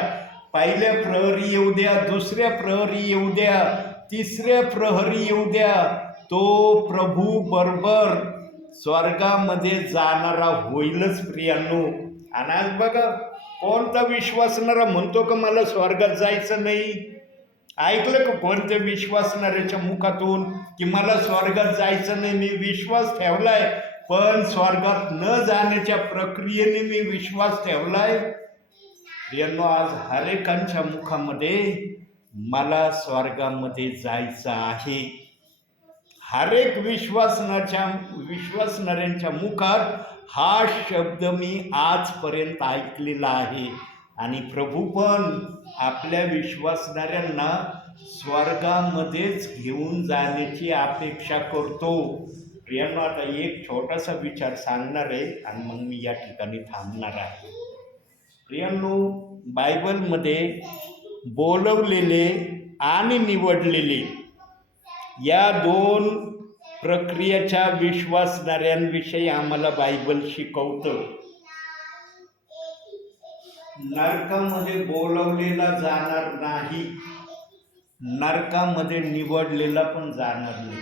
पहिल्या प्रहरी येऊ द्या, दुसऱ्या प्रहरी येऊ द्या, तिसऱ्या प्रहरी येऊ द्या, तो प्रभू बरोबर स्वर्गामध्ये जाणारा होईलच प्रियांनो. आणि आज बघा, कोणता विश्वासणारा म्हणतो का मला स्वर्गात जायचं नाही? ऐकलं का कोणत्या विश्वासणाऱ्याच्या मुखातून की मला स्वर्गात जायचं नाही? मी विश्वास ठेवलाय, पण स्वर्गात न जाण्याच्या प्रक्रियेने मी विश्वास ठेवलाय. प्रियांनो, आज हरेकांच्या मुखामध्ये मला स्वर्गामध्ये जायचं आहे. हरेक विश्वासणाऱ्यांच्या मुखात हा शब्द मी आजपर्यंत ऐकलेला आहे. आणि प्रभू पण आपल्या विश्वासणाऱ्यांना स्वर्गामध्येच घेऊन जाण्याची अपेक्षा करतो. प्रियांनो, आता एक छोटासा विचार सांगणार आहे आणि मग मी या ठिकाणी थांबणार आहे. प्रियांनो, बायबलमध्ये बोलवलेले आणि निवडलेले या 2 प्रक्रियेच्या विश्वासणाऱ्यांविषयी आम्हाला बायबल शिकवतं. नरकामध्ये बोलवलेला जाणार नाही, नरकामध्ये निवडलेला पण जाणार नाही.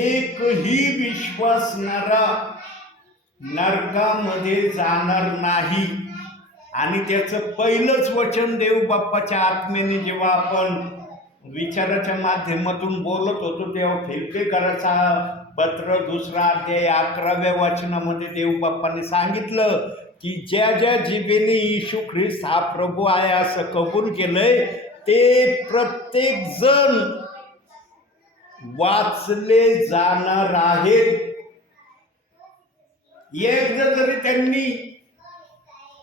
एकही विश्वासणारा नरकामध्ये जाणार नाही. आणि त्याचं पहिलंच वचन देव बाप्पाच्या आत्म्याने जेव्हा आपण विचाराच्या माध्यमातून बोलत होतो, तेव्हा फिलपिकराचा पत्र 2 अध्याय 11व्या वचनामध्ये देव बाप्पाने सांगितलं की ज्या ज्या जिभेने येशू ख्रिस्त हा प्रभू आहे असं कबूल केलंय, ते प्रत्येक जण वाचले जाणार आहेत. एक जरी त्यांनी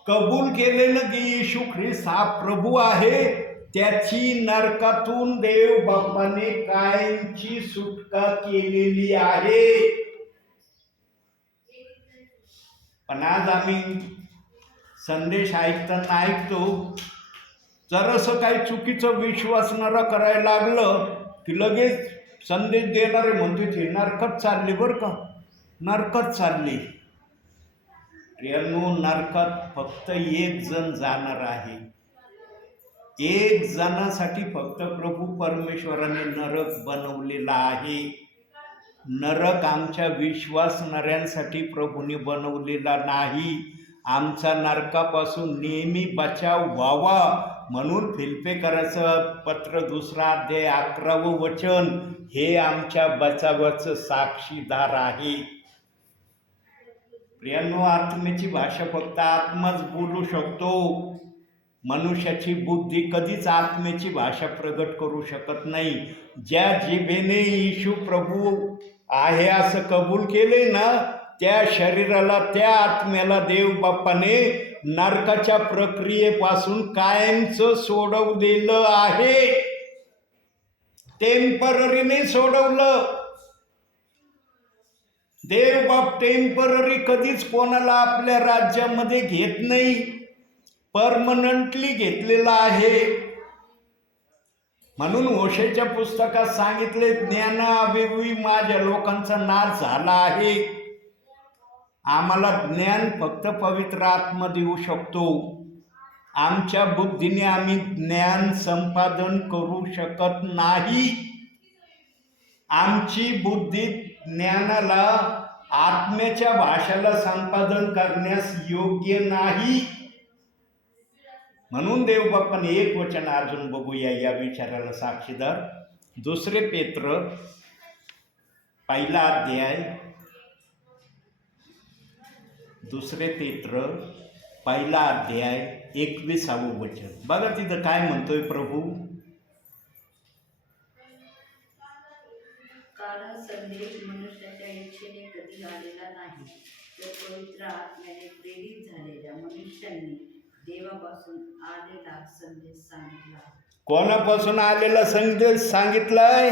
कबूल केलेलं की येशू ख्रिस्त हा प्रभू आहे, त्याची नरकातून देव बाप्पाने कायमची सुटका केलेली आहे. पण आज आम्ही संदेश ऐकताना ऐकतो, जरासं काही चुकीचं विश्वासणारा करायला लागलं की लगेच संदेश देणारे म्हणतो ते नरकात चालले बरं का, नरकात चालले. प्रियांनो, नरकात फक्त एक जण जाणार आहे. एक जणासाठी फक्त प्रभू परमेश्वराने नरक बनवलेला आहे. नरक आमच्या विश्वासणाऱ्यांसाठी प्रभूने बनवलेला नाही. आमचा नरकापासून नेहमी बचाव व्हावा म्हणून फिलिप्पियराचं पत्र 2 अध्याय 11 वचन हे आमच्या बचावाचं साक्षीदार आहे. प्रियांनो, आत्म्याची भाषा फक्त आत्माच बोलू शकतो. मनुष्याची बुद्धी कधीच आत्म्याची भाषा प्रगट करू शकत नाही. ज्या जिभेने येशू प्रभू आहे असं कबूल केले ना, त्या शरीराला, त्या आत्म्याला देव बाप्पाने नरकाच्या प्रक्रियेपासून कायमचं सोडवलेलं आहे. टेम्पररीने सोडवलं. देव बाप टेम्पररी कधीच कोणाला आपल्या राज्यामध्ये घेत नाही, परमनंटली घेतलेला आहे. म्हणून होशेच्या पुस्तकात सांगितले, ज्ञानाअभावी माझ्या लोकांचा नाश झाला आहे. आम्हाला ज्ञान फक्त पवित्र आत्मा देऊ शकतो. आमच्या बुद्धीने आम्ही ज्ञान संपादन करू शकत नाही. आमची बुद्धी ज्ञानाला, आत्म्याच्या भाषेला संपादन करण्यास योग्य नाही. म्हणून देव बाप्पाने एक वचन अजून बघूया या विचाराला साक्षीदार. 2 पेत्र 1 अध्याय, 2 पेत्र 1 अध्याय 21 वचन. बघा तिथं काय म्हणतोय प्रभू. कारण संदेश मनुष्याच्या इच्छेने कधी आलेला नाही, तर पवित्र आत्म्याने प्रेरित झालेल्या मनुष्यांनी देवापासून आलेला संदेश सांगितला. कोणापासून आलेला संदेश सांगितलाय?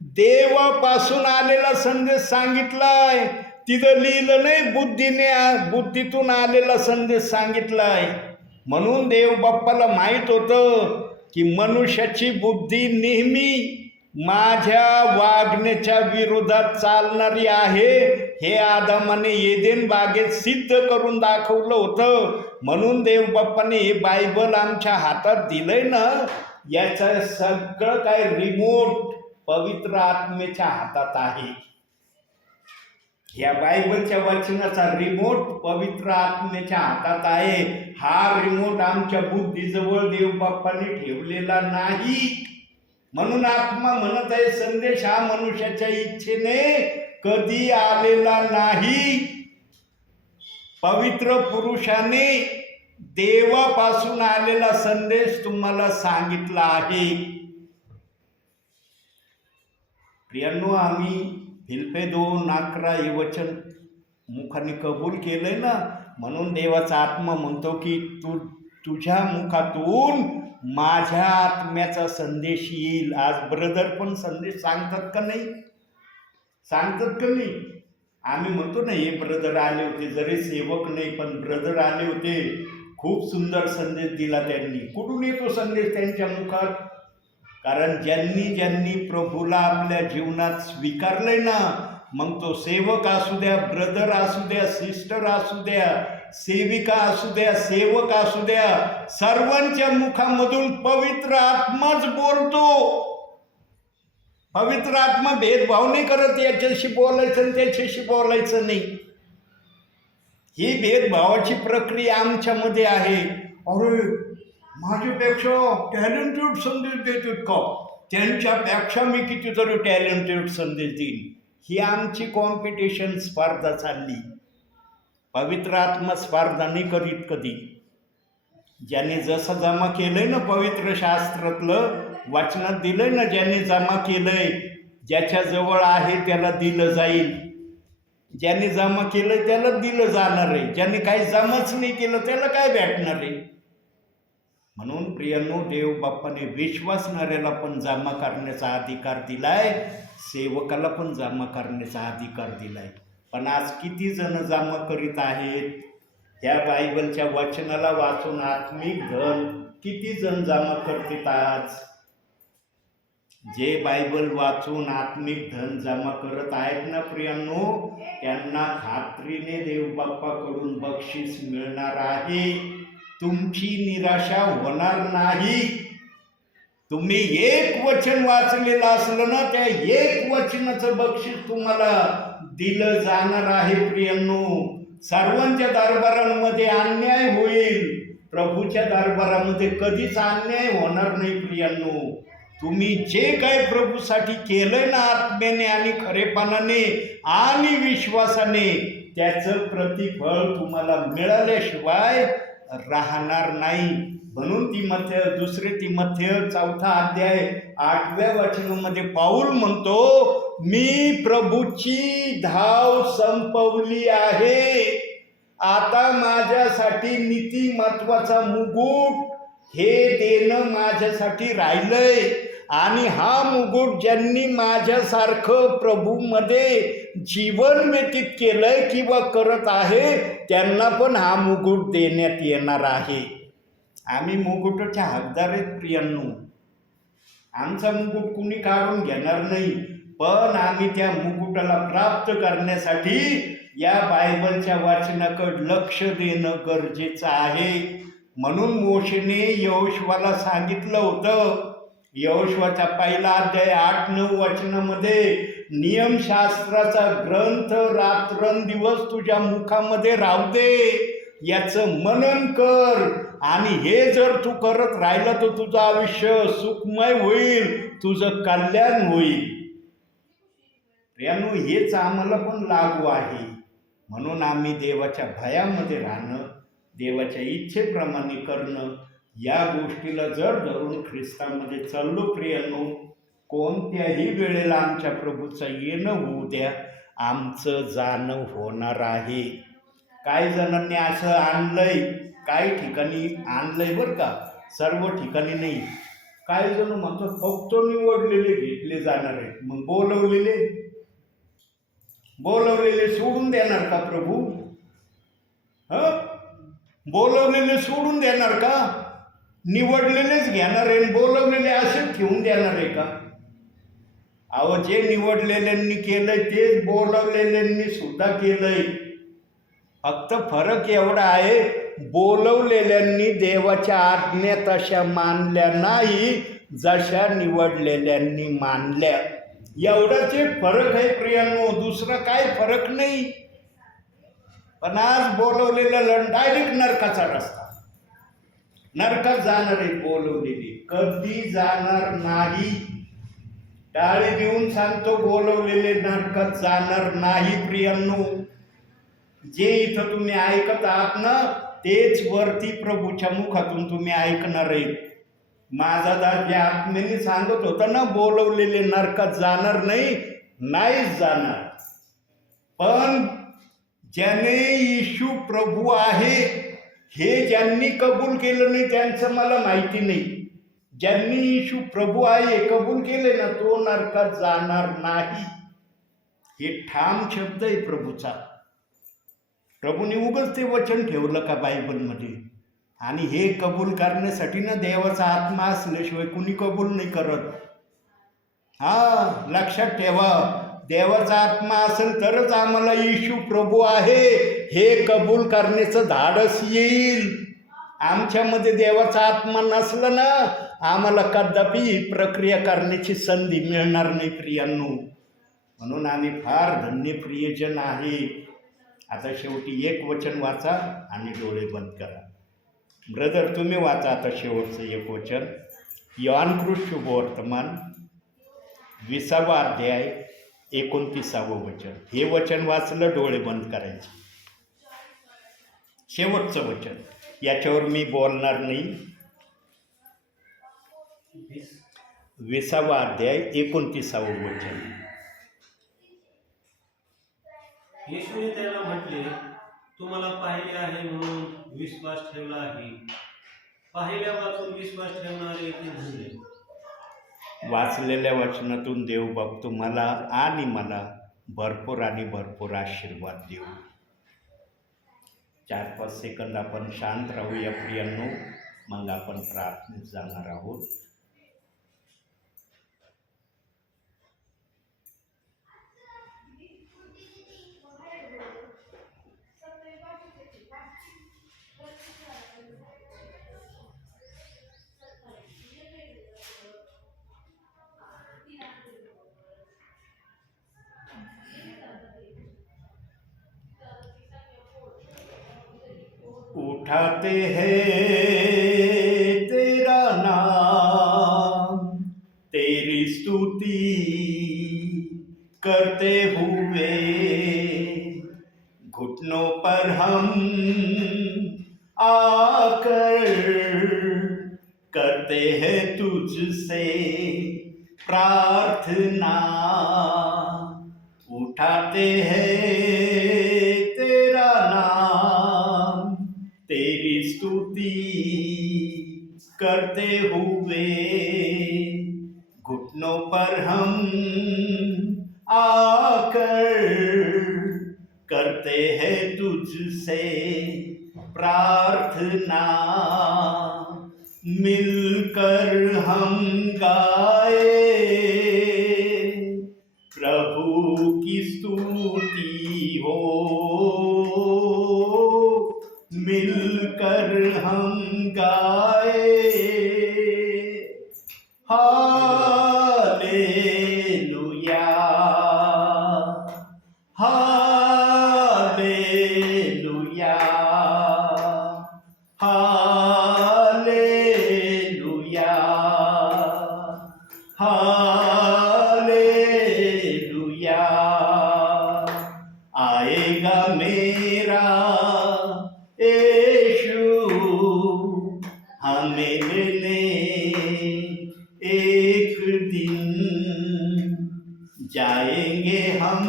देवापासून आलेला संदेश सांगितलाय. तिथं लिहिलं नाही बुद्धीतून आलेला संदेश सांगितलाय. म्हणून देव बाप्पाला माहित होतं की मनुष्याची बुद्धी नेहमी माझ्या वागण्याच्या विरोधात चालणारी आहे. हे आदामाने एदेन बागेत सिद्ध करून दाखवलं होतं. म्हणून देव बाप्पाने हे बायबल आमच्या हातात दिलंय ना, याचं सगळं काय रिमोट पवित्र आत्म्याच्या हातात आहे. या बायबलच्या वाचनाचा रिमोट पवित्र आत्म्याच्या हातात आहे. हा रिमोट आमच्या बुद्धीजवळ देव बाप्पाने ठेवलेला नाही. म्हणून आत्मा म्हणत आहे, संदेश हा मनुष्याच्या इच्छेने कधी आलेला नाही, पवित्र पुरुषाने देवापासून आलेला संदेश तुम्हाला सांगितला आहे. प्रियांनो, आम्ही फिलिप्पी 2:11 हे वचन मुखाने कबूल केलंय ना, म्हणून देवाचा आत्मा म्हणतो की तुझ्या मुखातून माझ्या आत्म्याचा संदेश येईल. आज ब्रदर पण संदेश सांगतात का नाही? सांगतात का नाही? आम्ही म्हणतो ना, हे ब्रदर आले होते, जरी सेवक नाही पण ब्रदर आले होते, खूप सुंदर संदेश दिला त्यांनी. कुठून येतो संदेश त्यांच्या मुखात? कारण ज्यांनी प्रभूला आपल्या जीवनात स्वीकारलंय ना, मग तो सेवक असू द्या, ब्रदर असू द्या, सिस्टर असू द्या, सेविका असू द्या, सेवक असू द्या, सर्वांच्या मुखामधून पवित्र आत्माच बोलतो. पवित्र आत्मा भेदभाव नाही करत, याच्याशी बोलायचं आणि त्याच्याशी बोलायचं नाही. ही भेदभावाची प्रक्रिया आमच्यामध्ये आहे. अरे, माझ्यापेक्षा टॅलेंटेड संदेश देतात का? त्यांच्यापेक्षा मी कितीतरी टॅलेंटेड संदेश देईन. ही आमची कॉम्पिटिशन, स्पर्धा चालली. पवित्र आत्मा स्पर्धा नाही करीत कधी. ज्याने जसं जमा केलंय ना, पवित्र शास्त्रातलं वाचनात दिलंय ना, ज्याने जमा केलंय ज्याच्या जवळ आहे त्याला दिलं जाईल, ज्याने जमा केलं त्याला दिलं जाणार आहे, ज्याने काही जमाच नाही केलं त्याला काय भेटणार आहे. म्हणून प्रियांनो, देव बाप्पाने विश्वासणाऱ्याला पण जमा करण्याचा अधिकार दिलाय, सेवकाला पण जमा करण्याचा अधिकार दिलाय. पण आज किती जण जमा करीत आहेत? या बायबलच्या वचनाला वाचून आत्मिक धन किती जण जमा करतात आज? जे बायबल वाचून आत्मिक धन जमा करत आहेत ना प्रियांनो, त्यांना खात्रीने देव बाप्पाकडून बक्षीस मिळणार आहे. तुमची निराशा होणार नाही. तुम्ही एक वचन वाचलेलं असलं ना, त्या एक वचनाचं बक्षीस तुम्हाला दिलं जाणार आहे प्रियांनो. सर्वांच्या दरबारांमध्ये अन्याय होईल, प्रभूच्या दरबारामध्ये कधीच अन्याय होणार नाही प्रियांनो. तुम्ही जे काय प्रभूसाठी केलंय ना, आत्म्याने आणि खरेपणाने आणि विश्वासाने, त्याचं प्रतिफळ तुम्हाला मिळाल्याशिवाय राहणार नाही. म्हणून दुसरे तिमोथेय 4 अध्याय 8व्या वचनामध्ये पाऊल म्हणतो, मी प्रभूची धाव संपवली आहे. आता माझ्यासाठी नीतिमत्वाचा मुकुट हे देणं माझ्यासाठी राहिलंय. आणि हा मुकुट ज्यांनी माझ्यासारखं प्रभूमध्ये जीवन व्यतीत केलंय किंवा करत आहे, त्यांना पण हा मुकुट देण्यात येणार आहे. आम्ही मुकुटाच्या हकदार आहेत प्रियांनो. आमचा मुकुट कुणी काढून घेणार नाही, पण आम्ही त्या मुकुटाला प्राप्त करण्यासाठी या बायबलच्या वाचनाकडे लक्ष देणं गरजेचं आहे. म्हणून मोशेने यहोशुवाला सांगितलं होतं, यहोशुवाचा 1 अध्याय 8-9 वचनामध्ये, नियमशास्त्राचा ग्रंथ रात्रंदिवस तुझ्या मुखामध्ये राहू दे, याचं मनन कर. आणि हे जर तू करत राहिला तर तुझं आयुष्य सुखमय होईल, तुझं कल्याण होईल. प्रियांनो, हेच आम्हाला पण लागू आहे. म्हणून आम्ही देवाच्या भयामध्ये राहणं, देवाच्या इच्छेप्रमाणे करणं, या गोष्टीला जर धरून ख्रिस्तामध्ये चाललो प्रियांनो, कोणत्याही वेळेला आमच्या प्रभूचं येणं होऊ द्या, आमचं जाणं होणार आहे. काही जणांनी असं आणलंय, काही ठिकाणी आणलंय बरं का, सर्व ठिकाणी नाही. काही जण म्हणतात फक्त निवडलेले घेतले जाणार आहेत. मग बोलवलेले सोडून देणार का प्रभू? बोलवलेले सोडून देणार का? निवडलेलेच घेणार आहे, बोलवलेले असेच ठेवून देणार आहे का? अहो, जे निवडलेल्यांनी केलंय तेच बोलवलेल्यांनी सुद्धा केलंय. फक्त फरक एवढा आहे, बोलवलेल्यांनी देवाच्या आज्ञा तशा मानल्या नाही जशा निवडलेल्यांनी मानल्या. एवढाच एक फरक आहे प्रियांनो, दुसरा काय फरक नाही. पण आज बोलवलेल्याला डायरेक्ट नरकाचा रस्ता, नरकात जाणार आहे. बोलवलेले कधी जाणार नाही. टाळी देऊन सांगतो, बोलवलेले नरकात जाणार नाही प्रियांनो. जे इथं तुम्ही ऐकत आहात ना, तेच वरती प्रभूच्या मुखातून तुम्ही ऐकणार आहे. माझा दास ज्या आत्म्याने सांगत होता ना, बोलवलेले नरकात जाणार नाहीच जाणार. पण ज्याने येशू प्रभू आहे हे ज्यांनी कबूल केलं नाही त्यांचं मला माहिती नाही. ज्यांनी येशू प्रभू आहे हे कबूल केले ना, तो नरकात जाणार नाही. हे ठाम शब्द आहे प्रभूचा. प्रभूने उगाच ते वचन ठेवलं का बायबलमध्ये? आणि हे कबूल करण्यासाठी ना, देवाचा आत्मा असल्याशिवाय कुणी कबूल नाही करत. लक्षात ठेवा, देवाचा आत्मा असेल तरच आम्हाला येशू प्रभू आहे हे कबूल करण्याचं धाडस येईल. आमच्यामध्ये देवाचा आत्मा नसला ना, आम्हाला कदापि ही प्रक्रिया करण्याची संधी मिळणार नाही प्रियांनो. म्हणून आम्ही फार धन्य प्रियजन आहे. आता शेवटी एक वचन वाचा आणि डोळे बंद करा. ब्रदर, तुम्ही वाचा आता शेवटचं एक वचन, योहानकृत शुभवर्तमान 20वा अध्याय 29वं वचन. हे वचन वाचलं, डोळे बंद करायचे. शेवटचं वचन, याच्यावर मी बोलणार नाही. 20वा अध्याय 29वे वचन. येशूने त्याला म्हटले, तू मला पाहिले आहे म्हणून विश्वास ठेवला आहे. पाहिल्या वाचून विश्वास ठेवणारे ते धन्य. वाचलेल्या वचनातून देव बाप तुम्हाला आणि मला भरपूर आणि भरपूर आशीर्वाद देऊ. 4-5 सेकंद आपण शांत राहूया प्रियांनो, मग आपण प्रार्थनेत जाणार आहोत. उठाते हैं तेरा नाम, तेरी स्तुति करते हुए, घुटनों पर हम आकर करते हैं तुझसे प्रार्थना. उठाते हैं तेरा नाम, तेरी स्तुति करते हुए, घुटनों पर हम आकर करते हैं तुझसे प्रार्थना. मिलकर हम गाए प्रभु की स्तुति हो, मिलकर हम गाए हालेलुया, हालेलुया, हालेलुया, हालेलुया. आएगा मेरा यीशु हमें लेने एक दिन, जाएंगे हम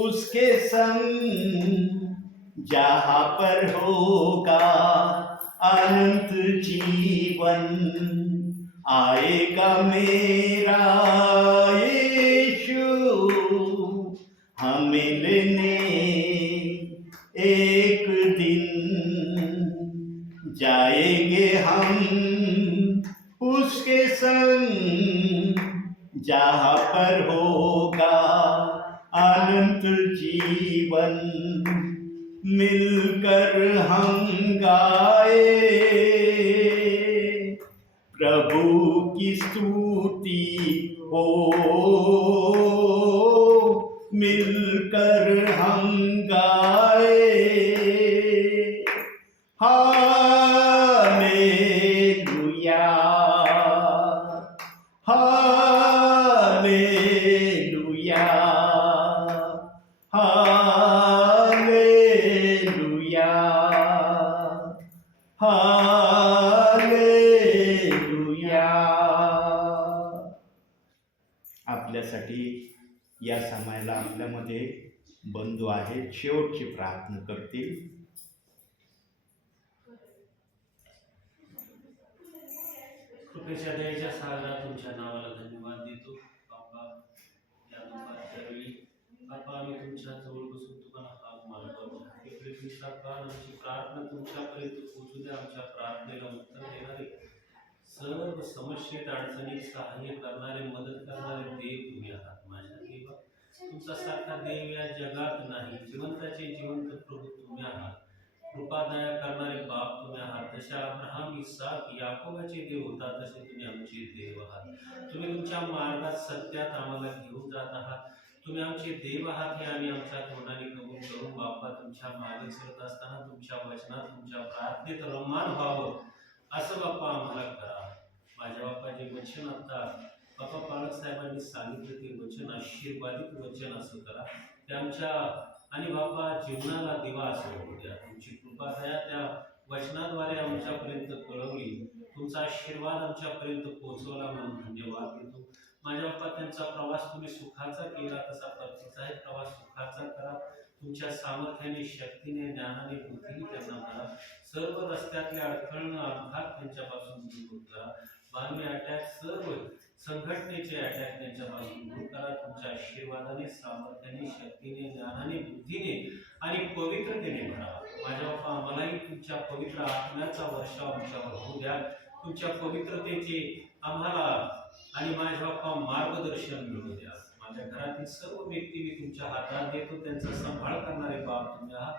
उसके संग जहाँ पर होगा अनंत जीवन. आएगा मेरा यीशु हमें लेने एक दिन, जाएंगे हम उसके संग जहाँ पर होगा अनंत जीवन. मिलकर हम गाए प्रभु की स्तुति हो, मिलकर हम गाए हालेलुया, हालेलुया, हालेलुया, हालेलुया. आपल्यासाठी या समयाला आपल्यामध्ये बंधू आहेत, शेवटची प्रार्थना करतील. कृपेच्या दयेच्या सागरा तुमच्या नावाला धन्यवाद देतो बाप्पा. या दुपारच्या वेळी बाप्पा आम्ही तुमच्या जवळ बसून तुम्हाला हाक मारतो. इकडे तुमचा कान आमची प्रार्थना तुमच्यापर्यंत पोहोचू द्या. आमच्या प्रार्थनेला उत्तर देणारे, सर्व समस्येत अडचणीत सहाय्य करणारे, मदत करणारे देव तुम्ही आहात. माझ्या देवा, तुमचा सारखा देव या जगात नाही. जिवंताचे जिवंत प्रभू तुम्ही आहात. कृपा दया करणारे बाप तुम्ही आहात. जसे अब्राहम, इसाक, याकोबाचे देव होता, तसे तुम्ही आमचे देव आहात. तुम्ही तुमच्या मार्गात सत्यात आम्हाला घेऊन जात आहात. तुम्ही आमचे देव आहात हे आम्ही आमच्या तोंडाने कबूल करून बाप्पा तुमच्या मागे सरत असताना तुमच्या वचनात, तुमच्या प्रार्थनेत रममान व्हावं असं बाप्पा आम्हाला करा. माझ्या बाप्पा जे वचन आता बाप्पा पालक साहेबांनी सांगितलं ते वचन आशीर्वादित वचन असं करा. ते आमच्या आणि बाप्पा जीवनाला दिवा असं होऊ द्या. तुमची कृपा दया त्या वचनाद्वारे आमच्यापर्यंत कळवली, तुमचा आशीर्वाद आमच्यापर्यंत पोहोचवला म्हणून धन्यवाद देतो. माझ्या बाप्पा, त्यांचा प्रवास तुम्ही सुखाचा केला, तसा परतीचाही प्रवास सुखाचा करा. तुमच्या सामर्थ्याने, शक्तीने, ज्ञानाने, बुद्धीने त्यांना भरा. सर्व रस्त्यातले अडथळणं, अपघात त्यांच्यापासून दूर करा. बांधवे अटॅक, सर्व संघटनेचे अटॅक त्यांच्यापासून दूर करा. तुमच्या आशीर्वादाने, सामर्थ्याने, शक्तीने, ज्ञानाने, बुद्धीने आणि पवित्रतेने भरा. माझ्या बाप्पा, आम्हालाही तुमच्या पवित्र आत्म्याचा वर्षाव आमच्यावर होऊ द्या. तुमच्या पवित्रतेचे आम्हाला आणि माझ्या बाप्पा मार्गदर्शन मिळू द्या. माझ्या घरातील सर्व व्यक्ती मी तुमच्या हातात देतो. त्यांचा सांभाळ करणारे बाप तुम्ही आहात.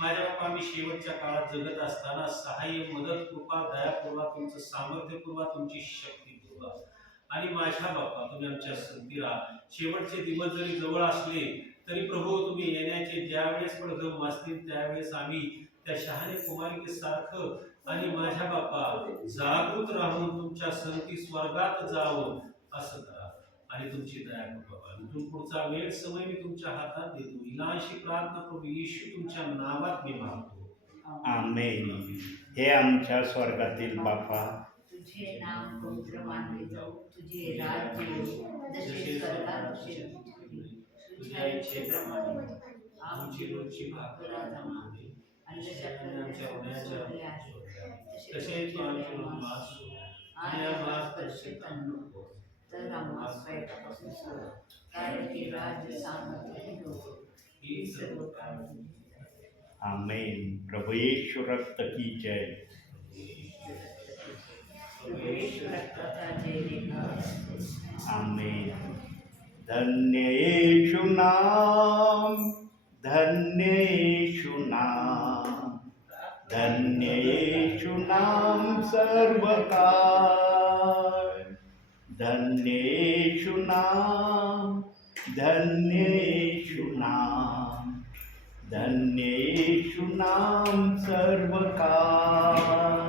माझ्या बाप्पा, आम्ही शेवटच्या काळात जगत असताना सहाय्य, मदत, कृपा, दया पुरवा. तुमचं सामर्थ्य पुरवा, तुमची शक्ती पुरवा. आणि माझ्या बाप्पा, तुम्ही आमच्या संगती राहा. शेवटचे दिवस जरी जवळ असले तरी प्रभू, तुम्ही येण्याचे ज्यावेळेस पडगम असतील त्यावेळेस आम्ही त्या शहाणे कुमारिकेसारखं आणि माझ्या बाप्पा जागृत राहून तुमच्या संगती स्वर्गात जावं असं करा. आणि तुमची दया कृपा करा. इथून पुढचा वेळ समय मी तुमच्या हातात देतो. इलाशी प्रार्थना प्रभू येशू तुमच्या नावात मी मागतो. आमेन. हे आमच्या स्वर्गातील बापा, तुझे नाम पवित्र मानले जाऊ. तुझे राज्य येऊ. जसे स्वर्गात तसे पृथ्वीवर. तुझ्या इच्छेप्रमाणे आमची रोजची भाकर आज आम्हाला दे. आणि जशा आमच्या होण्याच्या तसेच आमचे मास आणि आम्हाला स्पर्शित नको, तर आम्हाला स्वयंपाकापासून सोड. कारण की राज्य, सामर्थ्य आणि गौरव ही सर्व काळ तुझी. आमेन. प्रभु यीशु रक्त की जय. प्रभु येशू रक्ताचा जय जयकार. आमेन. धन्य येशु नाम, धन्य येशु नाम, धन्य येशु नाम सर्वकाळ. धन्य येशु नाम, धन्य येशु नाम, धन्य येशु नाम सर्वकाळ.